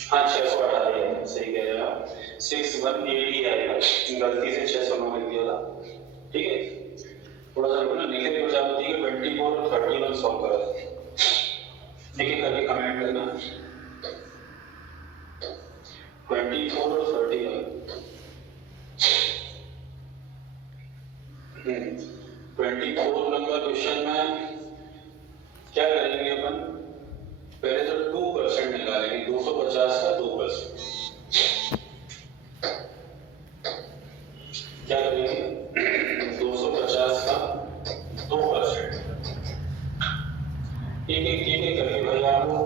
हाँ 618 है, सही कह रहे हैं आप। 618 आएगा, गलती से 609 लिख दिया था। ठीक है, थोड़ा सा ना निखिल प्रजापति के 24 और 31 सॉल्व करा था। देखिए करके कमेंट करना 24 और 31। 24 नंबर क्वेश्चन में क्या करेंगे अपन, पहले तो 2% निकालेंगे, 250 का 2%। क्या करेंगे 250 का 2%। एक करके भाई आपको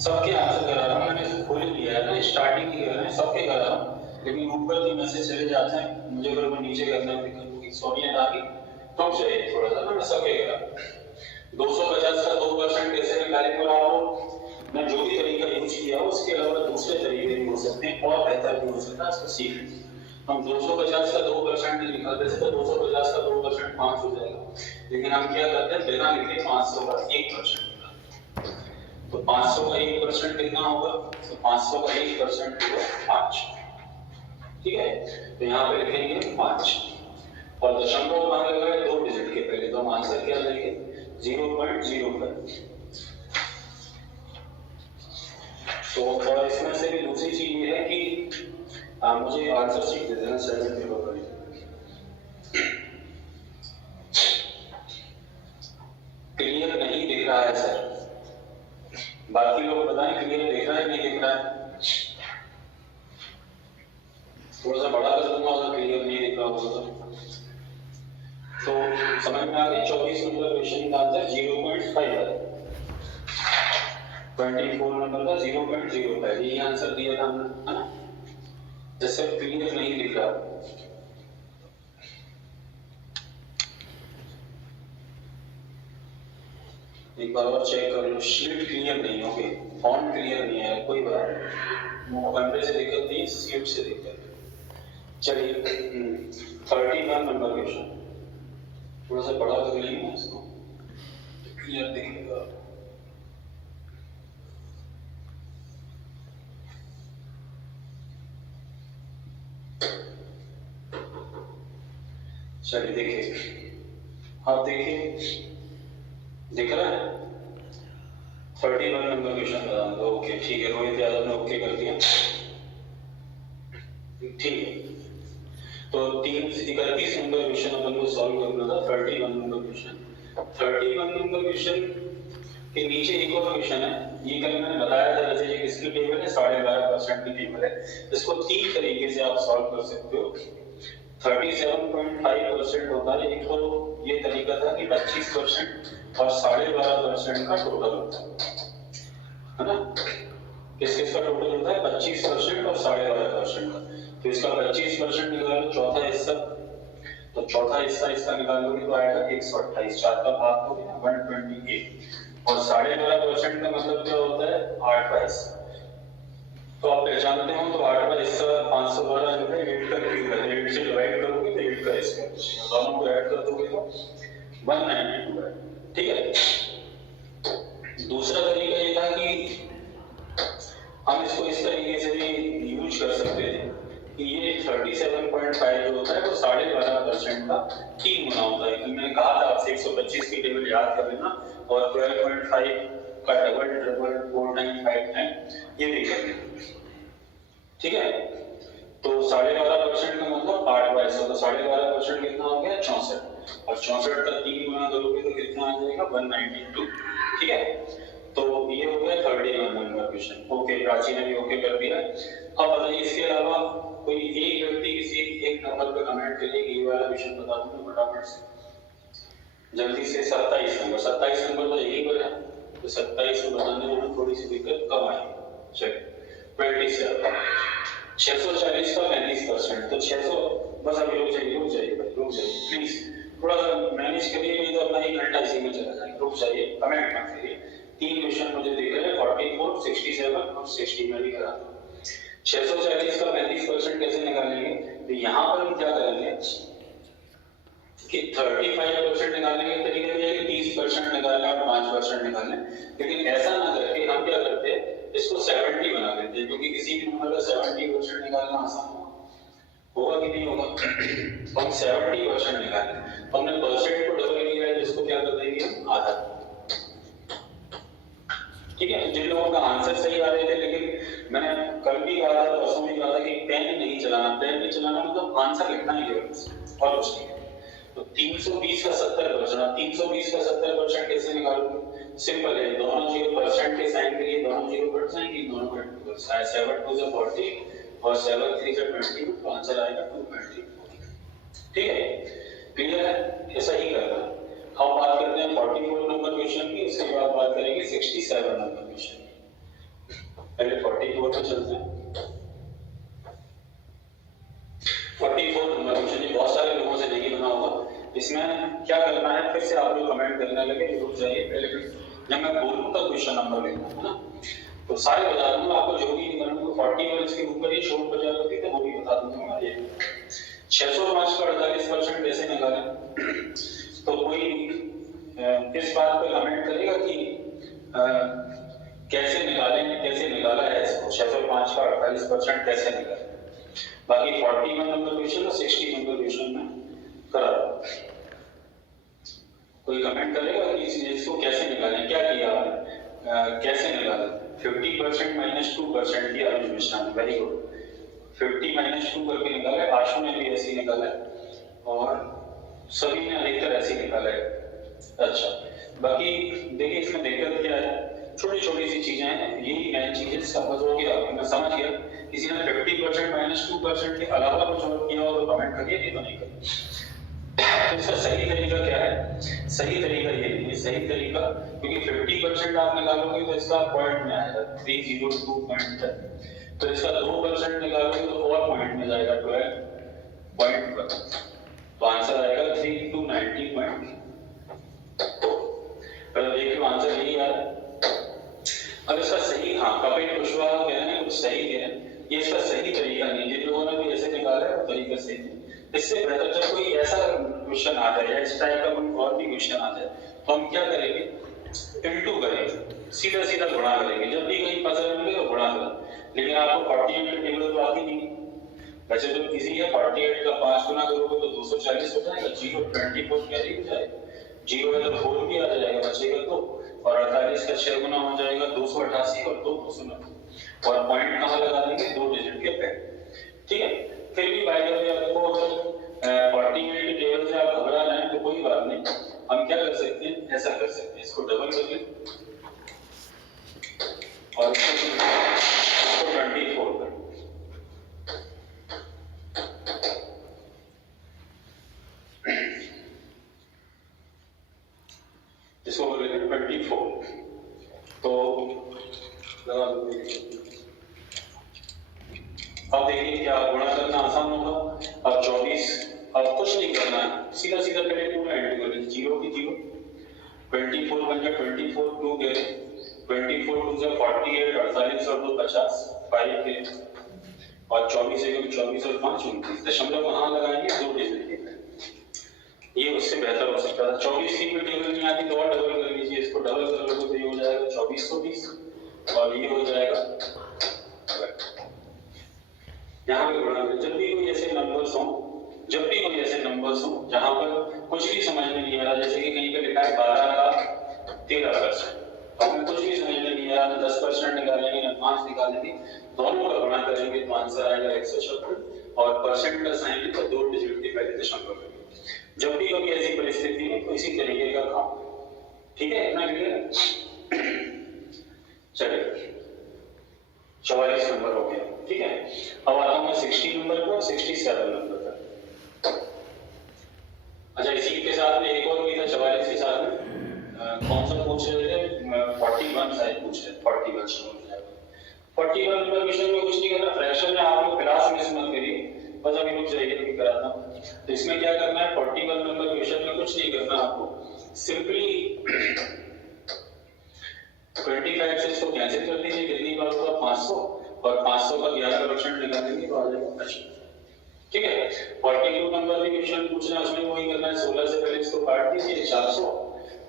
सबके आंसर करा रहा हूँ, मैंने खोल लिया है ना, स्टार्टिंग ही कर रहे हैं, सबके करा रहा हूँ, लेकिन ऊपर भी मैसेज चले जाते हैं, मुझे अगर वो नीचे करना है दिक्कत होगी। सोनिया आगे रुक जाइए थोड़ा सा ना, मैं सबके करा 250 का 2% कैसे निकालेंगे आप, मैं जो भी तरीका यूज किया उसके अलावा दूसरे तरीके भी हो सकते हैं और बेहतर भी हो सकता है, इसको सीख लीजिए। हम 250 का 2% निकालते थे तो 250 का 2% 5 हो जाएगा, लेकिन हम क्या करते हैं बिना लिखे 500 का 1%। तो 500 का 1% कितना होगा, तो 500 का 1% होगा 5। ठीक है, तो यहाँ पे लिखेंगे 5 और दशमलव कहाँ लगाए, 2 डिजिट के पहले, तो हम आंसर क्या लेंगे 0.05। तो और इसमें से भी दूसरी चीज ये है कि मुझे आंसर शीट दे देना 7 पेपर वाली। क्लियर नहीं दिख रहा है सर, बाकी लोग बताएं क्लियर दिख रहा है नहीं दिख रहा है, थोड़ा सा बड़ा कर दूंगा अगर क्लियर नहीं दिख रहा होगा तो समझ में आ गया। 24 नंबर क्वेश्चन का आंसर 0.5 है, 24 नंबर का 0.05 यही आंसर दिया था हमने, है ना, जैसे क्लियर नहीं दिख रहा। एक बार और चेक कर लो, शीट क्लियर नहीं होगी, फॉन्ट क्लियर नहीं है, कोई बात नहीं, कैमरे से दिक्कत नहीं, शीट से दिक्कत है। चलिए 31 नंबर क्वेश्चन थोड़ा सा बड़ा कर लेंगे इसको, क्लियर दिखेगा। चलिए देखिए, आप देखिए दिख रहा है 31 नंबर क्वेश्चन बता दो। ओके ठीक है, रोहित यादव ने ओके कर दिया, ठीक है। तो 31 नंबर क्वेश्चन अपन को सॉल्व करना था। 31 नंबर क्वेश्चन, 31 नंबर क्वेश्चन के नीचे एक और क्वेश्चन है, ये कल मैंने बताया था, जैसे ये किसकी टेबल है, 12.5% की टेबल है। इसको 3 तरीके से आप सॉल्व कर सकते हो। 37.5% होता है, एक तो ये तरीका था कि 25% और 12.5% का टोटल होता है ना, किस किस का टोटल होता है 25% और 12.5% का। तो इसका 25% निकालो, चौथा हिस्सा, तो चौथा हिस्सा इसका निकालोगे तो आएगा 128, 4 का भाग दोगे 128, और 12.5% का मतलब क्या होता है 8वां हिस्सा। तो आप पहचानते हो तो 8वां हिस्सा 512 जो है 8 का क्यूब है, 8 से डिवाइड करोगे तो 8 का स्क्वायर, दोनों को ऐड कर दोगे तो 192 है। ठीक है, दूसरा तरीका ये था कि हम इसको इस तरीके से भी यूज कर सकते थे कि ये 37.5 जो होता है वो 12.5% का 3 गुना होता है, कि मैंने कहा था आपसे 125 की टेबल याद कर लेना, और 12.5 का डबल ट्रिपल 4 टाइम 5 टाइम ये भी कर लेना। ठीक है, तो 12.5% का मतलब 8वां हिस्सा, तो 12.5% कितना हो गया 64, और 64 का 3 गुना करोगे तो कितना आ जाएगा 192। ठीक है, तो ये हो गया 31 नंबर क्वेश्चन। ओके, प्राची ने भी ओके कर दिया। अब बताइए इसके अलावा कोई एक व्यक्ति किसी एक नंबर पे कमेंट करिए कि ये वाला क्वेश्चन बता दूं फटाफट से जल्दी से। 27 नंबर तो यही पर है, तो 27 को बताने में थोड़ी सी दिक्कत कम आएगी। चलिए 27 640 का 35%, तो 600 बस अभी रुक जाइए प्लीज, थोड़ा सा मैनेज करिए, नहीं तो अपना 1 घंटा इसी में चला जाएगा। रुक जाइए, कमेंट मत करिए। 3 क्वेश्चन मुझे दिख रहे हैं, 44, 67 और 60 में भी करा दूं। 640 का 35% कैसे निकालेंगे, तो यहाँ पर हम क्या करेंगे कि 35% निकालने के तरीके ये है कि 30% निकालना और 5% निकालना, लेकिन ऐसा ना करके हम क्या करते हैं, इसको 70 बना देते हैं, क्योंकि किसी भी नंबर का 70% निकालना आसान होगा कि नहीं होगा। तो हम 70% निकालें, तो हमने परसेंट को डबल किया है, जिसको क्या कर देंगे आधा। ठीक है, जिन लोगों का आंसर सही आ रहे थे, लेकिन मैंने कल भी कहा था, परसों भी कहा था कि पेन नहीं चलाना, पेन नहीं चलाना मतलब आंसर लिखना ही है और कुछ नहीं। तो 320 का 70%, 320 का 70% कैसे निकालोगे? सिंपल है, दोनों जीरो परसेंट के साइन करिए, दोनों जीरो कट जाएंगे, दोनों कट 7 2 से 40 और 7 3 से 20, तो आंसर आएगा 220। ठीक है, क्लियर है? ऐसा ही करना है। हम बात करते हैं 44 नंबर क्वेश्चन की, उसके बाद बात करेंगे 67 नंबर क्वेश्चन की। पहले 44 पे चलते हैं। 44 नंबर क्वेश्चन, ये बहुत सारे लोगों से नहीं बना होगा। इसमें क्या करना है, फिर से आप लोग कमेंट करने लगे, रुक जाइए, पहले जब मैं बोलूं तब क्वेश्चन नंबर लेना है ना, तो सारे बता दूंगा आपको, जो भी नहीं बनूंगा। 41 इसके ऊपर ही शोर बजा होती तो वो भी बता दूंगा। ये 605 का 48% कैसे निकालें, तो कोई इस बात पे कमेंट करेगा कि कैसे निकालें, कैसे निकाला है इसको, 605 का 48% कैसे निकालें। बाकी 41 नंबर क्वेश्चन और 60 नंबर क्वेश्चन में करा। कोई कमेंट करेगा कि इसको कैसे निकालें, क्या किया आपने, कैसे निकाला। 50% माइनस 2% किया अनुज मिश्रा ने, वेरी गुड। 50 माइनस 2 करके निकाला है, आशु ने भी ऐसे ही निकाला है और सभी ने अधिकतर ऐसे ही निकाला है। अच्छा, बाकी देखिए इसमें दिक्कत क्या है, छोटी छोटी सी चीजें हैं, यही नई चीजें समझ हो गया, मैं समझ गया। किसी ने 50% माइनस 2% के अलावा कुछ और किया हो तो कमेंट करिए, नहीं तो नहीं करिए। तो इसका सही तरीका क्या है? सही तरीका ये नहीं है, सही तरीका, क्योंकि 50% आप निकालोगे तो इसका पॉइंट में आएगा 302 पॉइंट है, तो इसका 2% निकालोगे तो और पॉइंट में जाएगा 12.1, तो आंसर आएगा 3290.2। देखिए आंसर यही आ रहा है। अब इसका सही, हाँ कपिल कुशवाहा कह रहे हैं कुछ सही है, ये इसका सही तरीका नहीं, जिन लोगों ने भी ऐसे निकाला है वो तरीका सही नहीं। इससे बेहतर जब कोई ऐसा क्वेश्चन आ जाए या इस टाइप का कोई और भी क्वेश्चन आ जाए, तो हम क्या करेंगे, इनटू करेंगे, सीधा सीधा गुणा करेंगे। जब भी कहीं फंसे होंगे तो गुणा करें। लेकिन आपको 48 की टेबल तो आती नहीं, वैसे तो किसी है 48 का 5 गुना करोगे तो 240 हो जाएगा, 0 24 कैरी हो जाएगा, 0 है तो 4 भी आ जाएगा, बचेगा तो, और 48 का 6 गुना हो जाएगा 288 और 290, और पॉइंट कहाँ लगा देंगे, 2 डिजिट के पे। ठीक है, फिर भी बाय द वे आपको अगर 48 की टेबल से आप घबरा रहे हैं तो कोई बात नहीं, हम क्या कर सकते हैं, ऐसा कर सकते हैं, इसको डबल कर लें और इसको 24 कर, इसको कर लेते हैं 24, तो लगा दो। अब देखिए क्या गुणा करना आसान होगा। अब 24, अब कुछ नहीं करना है, सीधा सीधा पहले 2 में ऐड कर लीजिए, 0 की 0, 24 बन गया, 24 2 गए, 24 2 से 48, 48 और 2 50, 5 के, और 24 है क्योंकि 24 और 5 29, दशमलव कहाँ लगाएंगे, 2 डिजिट के। ये उससे बेहतर हो सकता था। 24 की कोई टेबल नहीं आती तो और डबल कर लीजिए, इसको डबल कर लो तो ये हो जाएगा 2420 और ये हो जाएगा। यहाँ पे गुणा करें, जब भी कोई ऐसे नंबर्स हो, जब भी कोई ऐसे नंबर्स हो जहां पर कुछ भी समझ में नहीं आ रहा, जैसे कि कहीं पे लिखा है 12 का 13%, हमें कुछ भी समझ में नहीं आ रहा, 10% निकालेंगे या 5 निकालेंगे, दोनों का गुणा करेंगे तो आंसर आएगा 156, और परसेंट का साइन तो 2 डिजिट के पहले दशमलव लगेगा। जब भी कभी ऐसी परिस्थिति है तो इसी तरीके का काम, ठीक है, इतना क्लियर। चलिए 44 नंबर हो गया, ठीक है। अब आता हूँ मैं 60 नंबर पर, 67 नंबर पर। अच्छा, इसी के साथ में एक और भी था 44 के साथ में, कौन सा पूछ रहे थे, 41 शायद पूछ रहे, 41 नंबर क्वेश्चन में कुछ नहीं करना, फ्रैक्शन में आप लोग क्लास मिस मत करिए, बस अभी रुक जाइए, अभी कराता हूँ। तो इसमें क्या करना है, 41 नंबर क्वेश्चन में कुछ नहीं करना आपको, सिंपली 25 से इसको कैंसिल कर दीजिए, कितनी बार होगा 500, और 500 का 11% निकालेंगे तो आ जाएगा 25। ठीक है, 42 नंबर में क्वेश्चन पूछना है, उसमें वही करना है, 16 से पहले इसको काट दीजिए 400,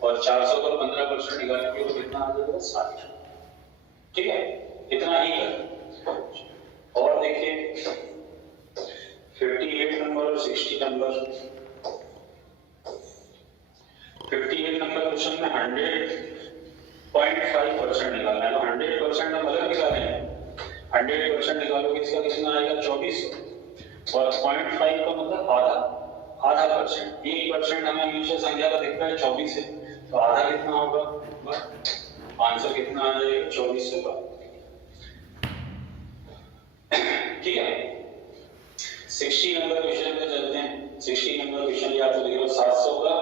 और 400 का 15% निकालेंगे तो कितना आ जाएगा 60। ठीक है, इतना ही कर। और देखिए 58 नंबर और 60 नंबर, 58 नंबर क्वेश्चन में 100.5% निकालना है, तो 100% हम अलग निकालेंगे। 100% निकालोगे इसका कितना आएगा 2400, और 0.5 का मतलब आधा परसेंट। 1% हमें हमेशा संख्या का दिखता है 24 है, तो आधा कितना होगा 500, कितना आ जाएगा 2400 का। ठीक है, 60 नंबर क्वेश्चन पे चलते हैं। 60 नंबर क्वेश्चन याद रखिए 700 का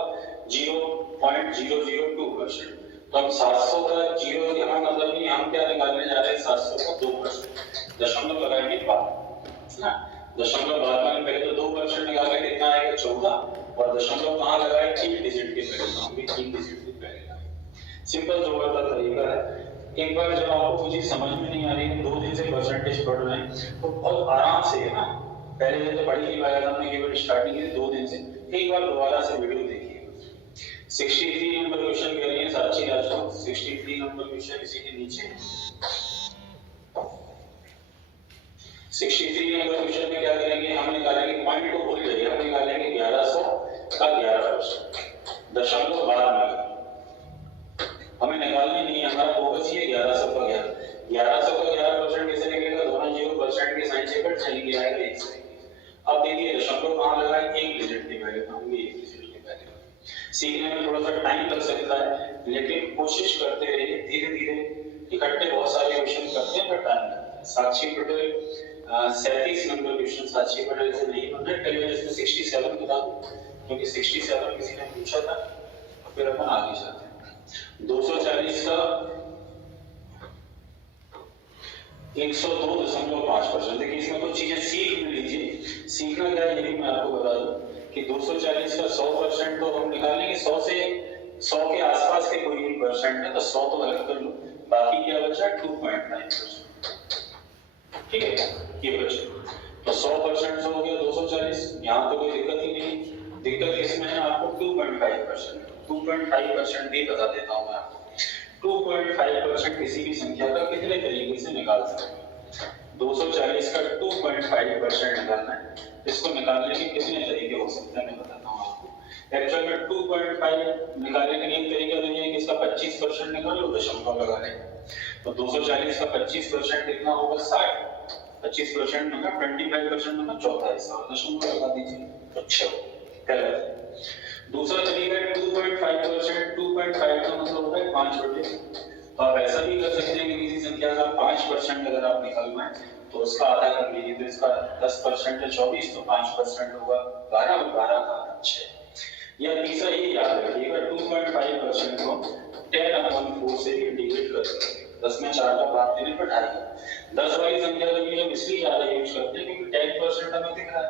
0.002%। तो हम 700 का 0 यहाँ मतलब नहीं, हम क्या निकालने जा रहे हैं 700 का 2%। दशमलव लगाएंगे बाद ना, दशमलव बाद में पहले तो 2% निकालें, कितना आएगा 14, और दशमलव कहाँ लगाए 3 डिजिट के पहले, तो हम भी 3 डिजिट के पहले। सिंपल जोड़ का तरीका है। एक बार जब आपको कुछ चीज समझ में नहीं आ रही है, 2 दिन से परसेंटेज पढ़ रहे हैं, तो बहुत आराम से है ना, पहले दिन तो पढ़ ही नहीं पाया था हमने, केवल स्टार्टिंग के 2 दिन से, एक बार दोबारा से वीडियो देखिए। 63 नंबर क्वेश्चन कह रही है साक्षी राजपूत। 63 नंबर क्वेश्चन इसी के नीचे। 63 नंबर क्वेश्चन में क्या करेंगे, हम निकालेंगे, पॉइंट को भूल जाइए, हम निकालेंगे 1100 का 11%, दशमलव बाद में हमें निकालना नहीं है, हमारा फोकस ये 1100 का 1100 का 11% कैसे निकलेगा, दोनों 0% के साइन से कट जाएंगे, आएगा 1 से। अब देखिए दशमलव कहाँ लगा है, 1 डिजिट के पहले, हम भी 1 डिजिट के पहले। सीखने में थोड़ा सा टाइम लग सकता है, लेकिन कोशिश करते रहिए, धीरे धीरे। इकट्ठे बहुत सारे क्वेश्चन करते हैं पर टाइम लगता है। साक्षी पटेल 37 नंबर क्वेश्चन, साक्षी पटेल से नहीं बन रहा, पहले इसमें 67 बता दूं, क्योंकि 67 किसी ने पूछा था, फिर अपन आगे चलते हैं। 240 का 102.5%। देखिए इसमें कुछ चीजें सीख लीजिए। सीखना क्या है ये भी मैं आपको बता दूं कि 240 का 100% तो हम निकालेंगे, 100 से 100 के आसपास के कोई भी परसेंट है तो 100 तो अलग कर लो, बाकी क्या बचा 2.5%। ठीक है, ये बचा तो 100% हो गया 240, यहाँ तो कोई दिक्कत ही नहीं। दिक्कत किसमें है, आपको 2.5%। 2.5% भी बता देता हूं मैं आपको। 2.5% किसी भी संख्या का कितने तरीके से निकाल सकते हैं। 240 का 2.5% निकालना है, इसको निकालने के कितने तरीके हो सकते हैं मैं बताता हूं आपको। एक्चुअल में 2.5 निकालने का एक तरीका तो ये है कि इसका 25% निकाल लो, दशमलव लगा लें, तो 240 का 25% कितना होगा 60। 25% में 25% में चौथा हिस्सा, दशमलव लगा दीजिए तो 6। दूसरा तरीका है 2.5%। 2.5 का मतलब होता है 5/, तो आप ऐसा भी कर सकते हैं कि किसी संख्या का 5% अगर आप निकालना है तो उसका आधा कर लीजिए, तो इसका 10% है 24, तो 5% होगा 12, और 12 का 6। या तीसरा ये याद रखिएगा 2.5% को 10/4 से भी इंटीग्रेट कर सकते हैं। 10 में 4 का भाग देने पर 2.5। 10 वाली संख्या का भी हम इसलिए ज्यादा यूज करते हैं क्योंकि 10% हमें दिख रहा है।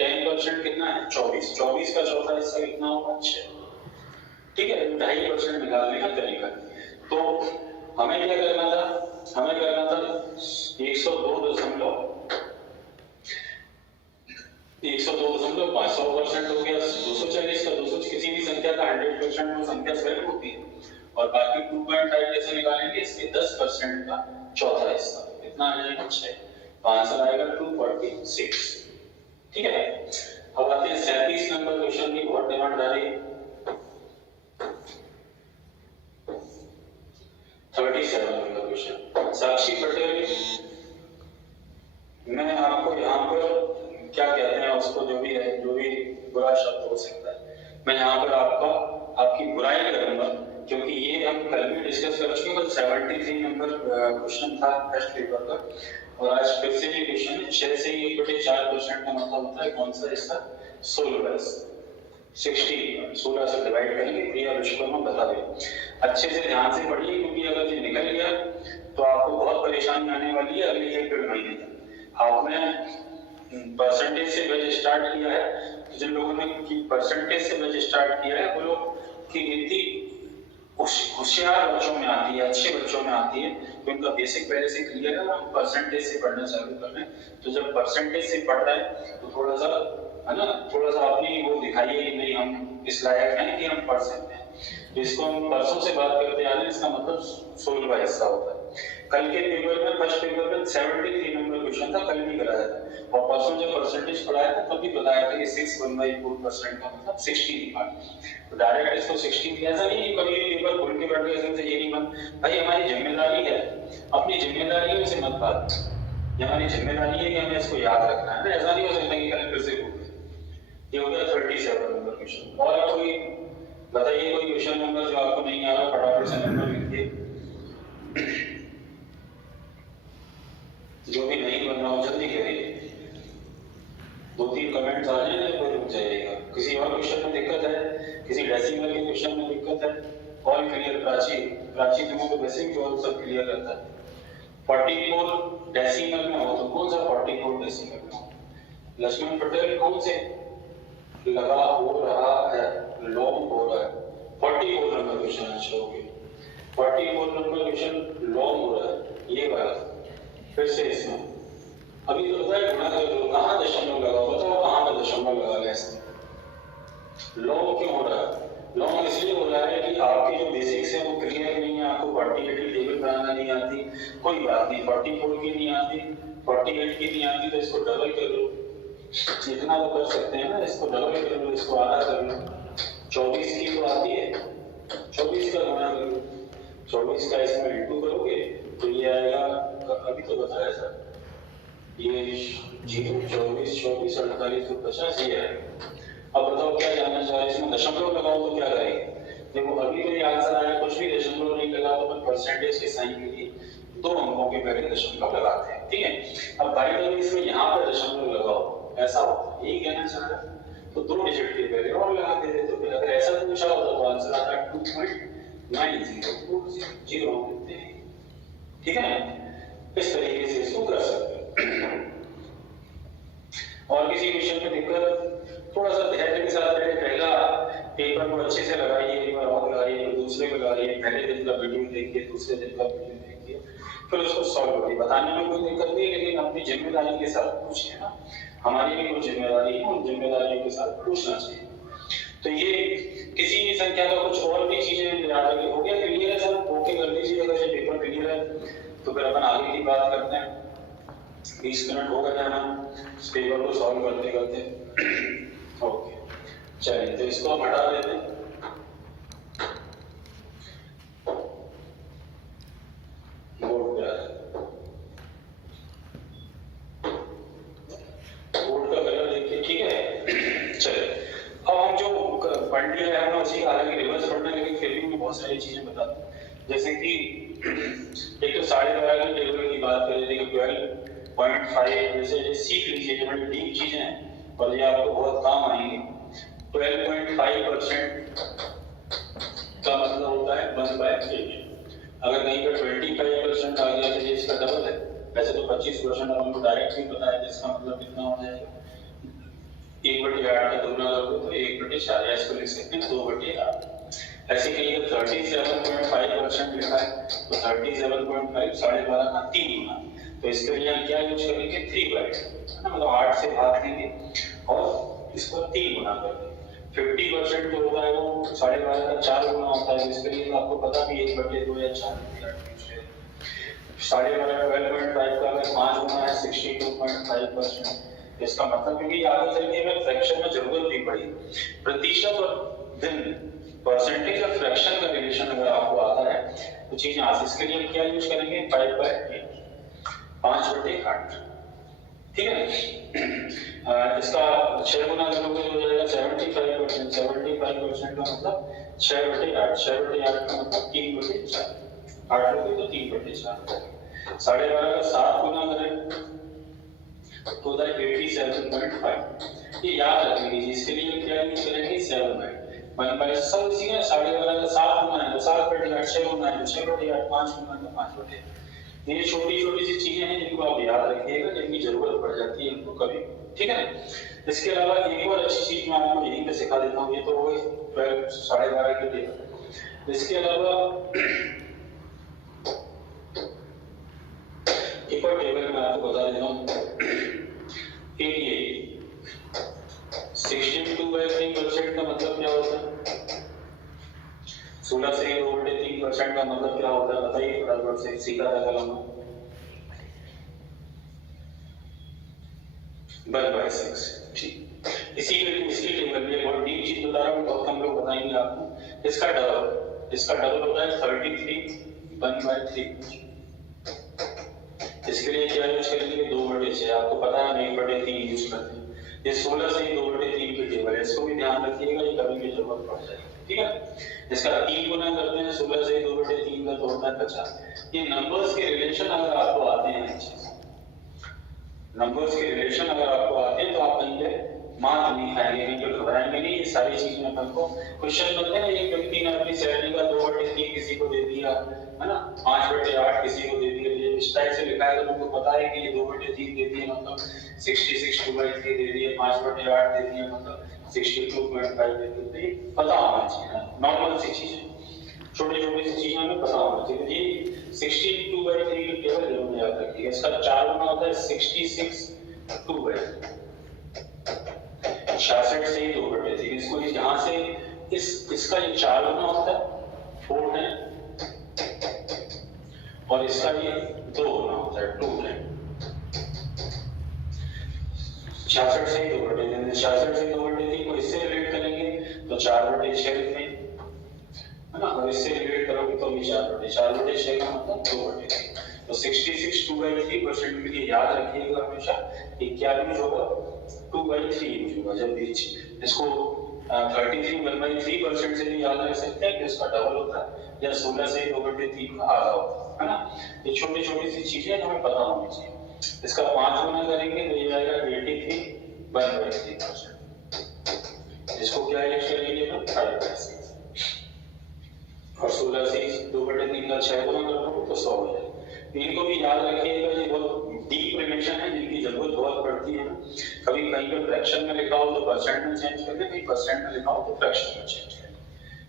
10% कितना है 24, 24 का चौथा हिस्सा कितना होगा 6। ठीक है, 2.5% निकालने का तरीका। तो हमें क्या करना था, हमें करना था 102.5% हो गया। 240 का 200 किसी भी संख्या का 100% वो संख्या स्वयं होती है, और बाकी 2.5 कैसे निकालेंगे, इसके 10% का चौथा हिस्सा कितना आ जाएगा 6, तो आंसर आएगा 246। ठीक है, अब आते हैं 37 नंबर क्वेश्चन की बहुत डिमांड आ रही है। 37 नंबर क्वेश्चन, साक्षी पटेल, मैं आपको यहाँ पर क्या कहते हैं उसको, जो भी है, जो भी बुरा शब्द हो सकता है, मैं यहाँ पर आपकी बुराई करूंगा, क्योंकि ये हम कल भी डिस्कस कर चुके हैं। 73 नंबर क्वेश्चन था टेस्ट पेपर का, और आज फिर से ये क्वेश्चन है। 6 से 1/4% का मतलब होता है कौन सा हिस्सा, 16। 16 से डिवाइड करेंगे, प्रिया विश्वकर्मा बता दें। अच्छे से ध्यान से पढ़िए, क्योंकि अगर ये निकल गया तो आपको बहुत परेशानी आने वाली है अगले 1-1.5 महीने तक। आपने परसेंटेज से बैच स्टार्ट किया है, जिन लोगों ने परसेंटेज से बैच स्टार्ट किया है वो लोग की गिनती होशियार बच्चों में आती है, अच्छे बच्चों में आती है, तो उनका बेसिक पहले से क्लियर है, हम परसेंटेज से पढ़ना चालू कर रहे हैं। तो जब परसेंटेज से पढ़ रहे हैं तो थोड़ा सा है ना, थोड़ा सा अपनी वो दिखाइए कि नहीं हम इस लायक हैं कि हम पढ़ सकते हैं। तो इसको हम परसों से बात करते आ रहे हैं, इसका मतलब 16वां हिस्सा होता है। कल के पेपर में फर्स्ट पेपर में 73 नंबर क्वेश्चन था, कल भी कराया था, और परसों जब परसेंटेज पढ़ाया था तब भी बताया था कि 6.4% का मतलब 60 निकाल। तो डायरेक्ट इसको 60 दिया, ऐसा नहीं कि कभी पेपर खोल के बैठ गए ऐसे ये नहीं बन भाई, हमारी जिम्मेदारी है, अपनी जिम्मेदारियों से मत बात, ये हमारी जिम्मेदारी है कि हमें इसको याद रखना है ना, ऐसा नहीं हो सकता कि कल फिर से भूल गए। ये हो गया 37 नंबर क्वेश्चन। और कोई बताइए कोई क्वेश्चन नंबर जो आपको नहीं आ रहा, फटाफट से नंबर लिखिए, जो भी नहीं बन रहा हो जल्दी करिए, 2-3 कमेंट्स आ जाए तो रुक जाइएगा। किसी और क्वेश्चन में दिक्कत है, किसी डेसिमल के क्वेश्चन में दिक्कत है, ऑल क्लियर प्राची तुम्हें तो वैसे भी ऑल सब क्लियर रहता है। 44 डेसिमल में हो तो कौन सा 44 डेसिमल में हो? लक्ष्मण पटेल कौन से लगा हो रहा है, लॉन्ग हो रहा है, 44 नंबर क्वेश्चन आंसर हो गया, 44 नंबर क्वेश्चन लॉन्ग हो रहा है, ये बात फिर से इसमें अभी तो होता है गुणा कर लो, कहाँ दशमलव लगा, बताओ कहाँ पे दशमलव लगा गया इसमें? लॉन्ग क्यों हो रहा है? लॉन्ग इसलिए हो रहा है कि आपकी जो बेसिक्स है वो क्लियर नहीं है, आपको 48 टेबल बनाना नहीं आती, कोई बात नहीं, 44 की नहीं आती, 48 की नहीं आती तो इसको डबल कर लो, जितना तो कर सकते हैं ना, इसको डबल कर लो, इसको आधा कर लो, 24 की तो आती है, 24 का गुणा कर लो, 24 का इसमें इंटू करोगे तो ये आएगा, अभी तो बताया था ये 0 24 24 48 तो 50 ही है। अब बताओ क्या जानना चाह रहे हैं, इसमें दशमलव लगाओ तो क्या करेंगे? देखो अभी तो ये आंसर आया, कुछ भी दशमलव नहीं लगा तो अपन परसेंटेज के साइन के लिए 2 अंकों के पहले दशमलव लगाते हैं, ठीक है। अब बाई द वे इसमें यहाँ पर दशमलव लगाओ, ऐसा होता है, यही कहना चाह रहा है, तो 2 डिजिट के पहले और लगा देते, तो फिर अगर ऐसा पूछा होता तो आंसर आता है 2.9020, ठीक है। इस तरीके से इसको कर सकते हैं। और किसी क्वेश्चन में दिक्कत, थोड़ा सा धैर्य के साथ पहला पेपर को अच्छे से लगाइए, एक बार और लगाइए, फिर दूसरे को लगाइए, पहले दिन का वीडियो देखिए, दूसरे दिन का वीडियो देखिए, फिर उसको सॉल्व करिए। बताने में कोई दिक्कत नहीं, लेकिन अपनी जिम्मेदारी के साथ पूछिए ना, हमारी भी कुछ जिम्मेदारी है, उन जिम्मेदारियों के साथ पूछना चाहिए। तो ये किसी भी संख्या का कुछ और भी चीजें याद रखिए। हो गया क्लियर है सब? ओके कर दीजिए अगर ये पेपर क्लियर है तो फिर अपन आगे की बात करते हैं। 20 मिनट हो गए हैं इस पेपर को सॉल्व करते करते। ओके चलिए, तो इसको हम हटा देते हैं। बोर्ड पे आ जाए, बोर्ड का कलर देखिए, ठीक है। चलिए अब हम जो पढ़ लिया है हमने उसी का हालांकि रिवर्स पढ़ना, लेकिन फिर भी मैं बहुत सारी चीजें बता दूं। जैसे कि एक तो 12.5 की टेबल की बात करें, देखिए 12.5 जैसे सीख लीजिए, जो बड़ी डीप चीजें हैं और ये आपको बहुत काम आएंगी। 12.5% का मतलब होता है 1/8। अगर कहीं पर 25% आ गया तो ये इसका डबल है। वैसे तो 25% अपन को डायरेक्ट ही पता है, जिसका मतलब कितना हो जाएगा 1/8 का दूना कर दो तो 1/4, या इसको लिख सकते हैं 2/8। ऐसे कहीं 37.5% लिखा है तो 37.5 12.5 का 3 गुना, तो इसके लिए हम क्या यूज करेंगे 3/8, मतलब 8 से भाग देंगे और इसको 3 गुना कर देंगे। 50% जो होता है वो 12.5 का 4 गुना होता है, इसके लिए तो आपको पता भी 1/2 या 4 12.5 का अगर 5 गुना है 62.5%। इसका मतलब क्योंकि आगे चल के में फ्रैक्शन में जरूरत भी पड़ी, प्रतिशत और दिन परसेंटेज और फ्रैक्शन का रिलेशन अगर आपको आता है तो चीजें आसान। इसके लिए हम क्या यूज करेंगे 5/8, 5/8, ठीक है। इसका 6 गुना करोगे हो जाएगा 75%। 75% का मतलब 6/8, 6/8 का मतलब 3/4, 8 लोगे तो 3/4। 12.5 का 7 गुना करें तो होता है 87.5। ये याद रख लीजिए, इसके लिए क्या यूज करेंगे 7/8। 1/7 इसी का 12.5 का 7 गुना है तो 7/8, 6 गुना है तो 6/8, 5 गुना है तो 5/8। ये छोटी छोटी सी चीजें हैं जिनको आप याद रखिएगा, जिनकी जरूरत पड़ जाती है इनको कभी, ठीक है। इसके अलावा एक और अच्छी चीज मैं आपको यहीं पे सिखा देता हूँ, ये तो हो गई 12.5 के लिए। इसके अलावा एक और टेबल मैं आपको बता देता हूँ, ये 62/3% का मतलब क्या होता है? 16 से 2/3 3% का मतलब क्या होता है बताइए फटाफट से, सीखा था कल हमने 1/6। ठीक, इसकी टेबल में बहुत डीप चीज बता रहा हूँ, बहुत कम लोग बताएंगे आपको। इसका डबल होता है 33 1/3। इसके लिए क्या यूज करेंगे 2/6, आपको पता है 1/3 यूज करते हैं। ये 16 से ही 2/3 की टेबल है, इसको भी ध्यान रखिएगा, ये कभी भी जरूरत पड़ जाएगी। ठीक है, इसका 3 गुना करते हैं 16 से 2/3 का, तो होता है 50। ये नंबर्स के रिलेशन अगर आपको आते हैं, नंबर्स के रिलेशन अगर आपको आते हैं तो आप कहीं पे मात नहीं खाएंगे, कहीं पे घबराएंगे नहीं। ये सारी चीजें अपन को क्वेश्चन बनते हैं, एक व्यक्ति ने अपनी सैलरी का 2/3 किसी को दे दिया है ना, 5/8 किसी को दे दिया, ये इस टाइप से लिखा है तो उनको पता है कि ये 2/3 दे दिए मतलब 66 2/3 दे दिए, 5/8 दे दिए मतलब 62.5 दे दिए, तो ये पता होना चाहिए, नॉर्मल सी चीजें, छोटी छोटी सी चीजें हमें पता होना चाहिए। ये 62/3 की टेबल जरूर याद रखिएगा। इसका 4 गुना होता है 66 2/3, 66 से ही 2/3। इसको यहाँ से इसका ये 4 गुना होता है 4 है, और इसका ये 2 गुना होता है 2 है। 66 से ही 2/3, 66 से 2/3 को इससे रिलेट करेंगे तो 4/6 लिखेंगे है ना, और इससे रिलेट करोगे तो भी 4/6 का मतलब 2/3। तो 66 2/3% के लिए याद रखिएगा हमेशा कि क्या यूज होगा 2/3 यूज होगा जब भी। इसको 33 1/3% से भी याद रख सकते हैं कि इसका डबल होता है, या 16 से 2/3 का आधा होता है ना। ये छोटी छोटी सी चीजें हमें पता होनी चाहिए। इसका 5 गुना करेंगे तो ये आएगा 23 1/3%। इसको क्या यूज करेंगे हम 5/6, और 16 से 2/3 का 6 गुना कर दो तो 100 हो जाएगा। इनको भी याद रखिएगा, ये बहुत डीप रिलेशन है जिनकी जरूरत बहुत पड़ती है। कभी कहीं पर फ्रैक्शन में लिखा हो तो परसेंट में चेंज कर दें, कहीं परसेंट में लिखा हो तो फ्रैक्शन में चेंज कर दें।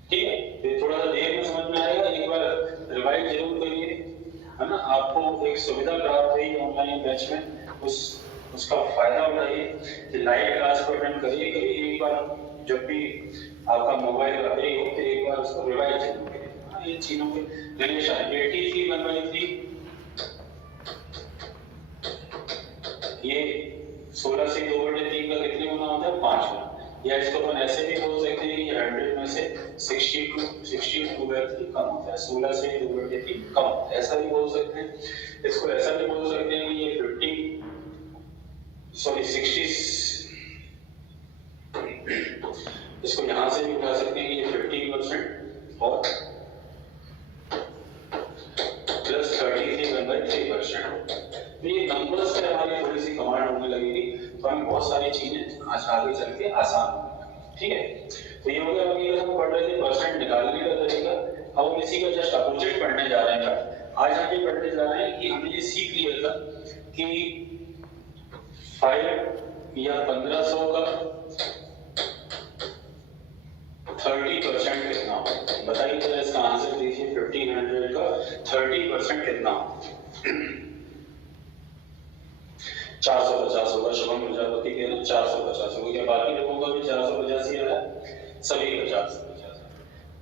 ठीक है, तो थोड़ा सा देर में समझ में आएगा, एक बार रिवाइज जरूर करिए है ना। आपको एक सुविधा प्राप्त हुई ऑनलाइन बैच में, उसका फायदा उठाइए, लाइव क्लास को अटेंड करिए। एक बार जब भी आपका मोबाइल अवेलेबल हो तो एक बार उसको रिवाइज जरूर करिए। ये चीजों के रिलेशन है 83 1/3, ये 16 से 2/3 का कितने गुना होता है 5 गुना। या इसको अपन ऐसे भी बोल सकते हैं कि 100 में से 62/3 कम होता है, 16 से 2/3 कम होता है, ऐसा भी बोल सकते हैं। इसको ऐसा भी बोल सकते हैं कि ये 60, इसको यहां से भी उठा सकते हैं कि ये 15% और प्लस 33 1/3%। तो ये नंबर्स से हमारी थोड़ी सी कमांड होने लगेगी तो हमें बहुत सारी चीजें आगे चल के आसान होंगी। ठीक है, तो ये हो गया। अभी हम पढ़ रहे थे परसेंट निकालने का तरीका, अब हम इसी का जस्ट अपोजिट पढ़ने जा रहे हैं। आज हम ये पढ़ने जा रहे हैं कि हमने ये सीख लिया था कि 5 या 1500 का 30% कितना हो, बताइए जरा इसका आंसर दीजिए। 1500 का 30% कितना हो 450 होगा। शुभम प्रजापति के ना 450 होगा, क्या बाकी लोगों का भी 450 ही है? सभी का 450।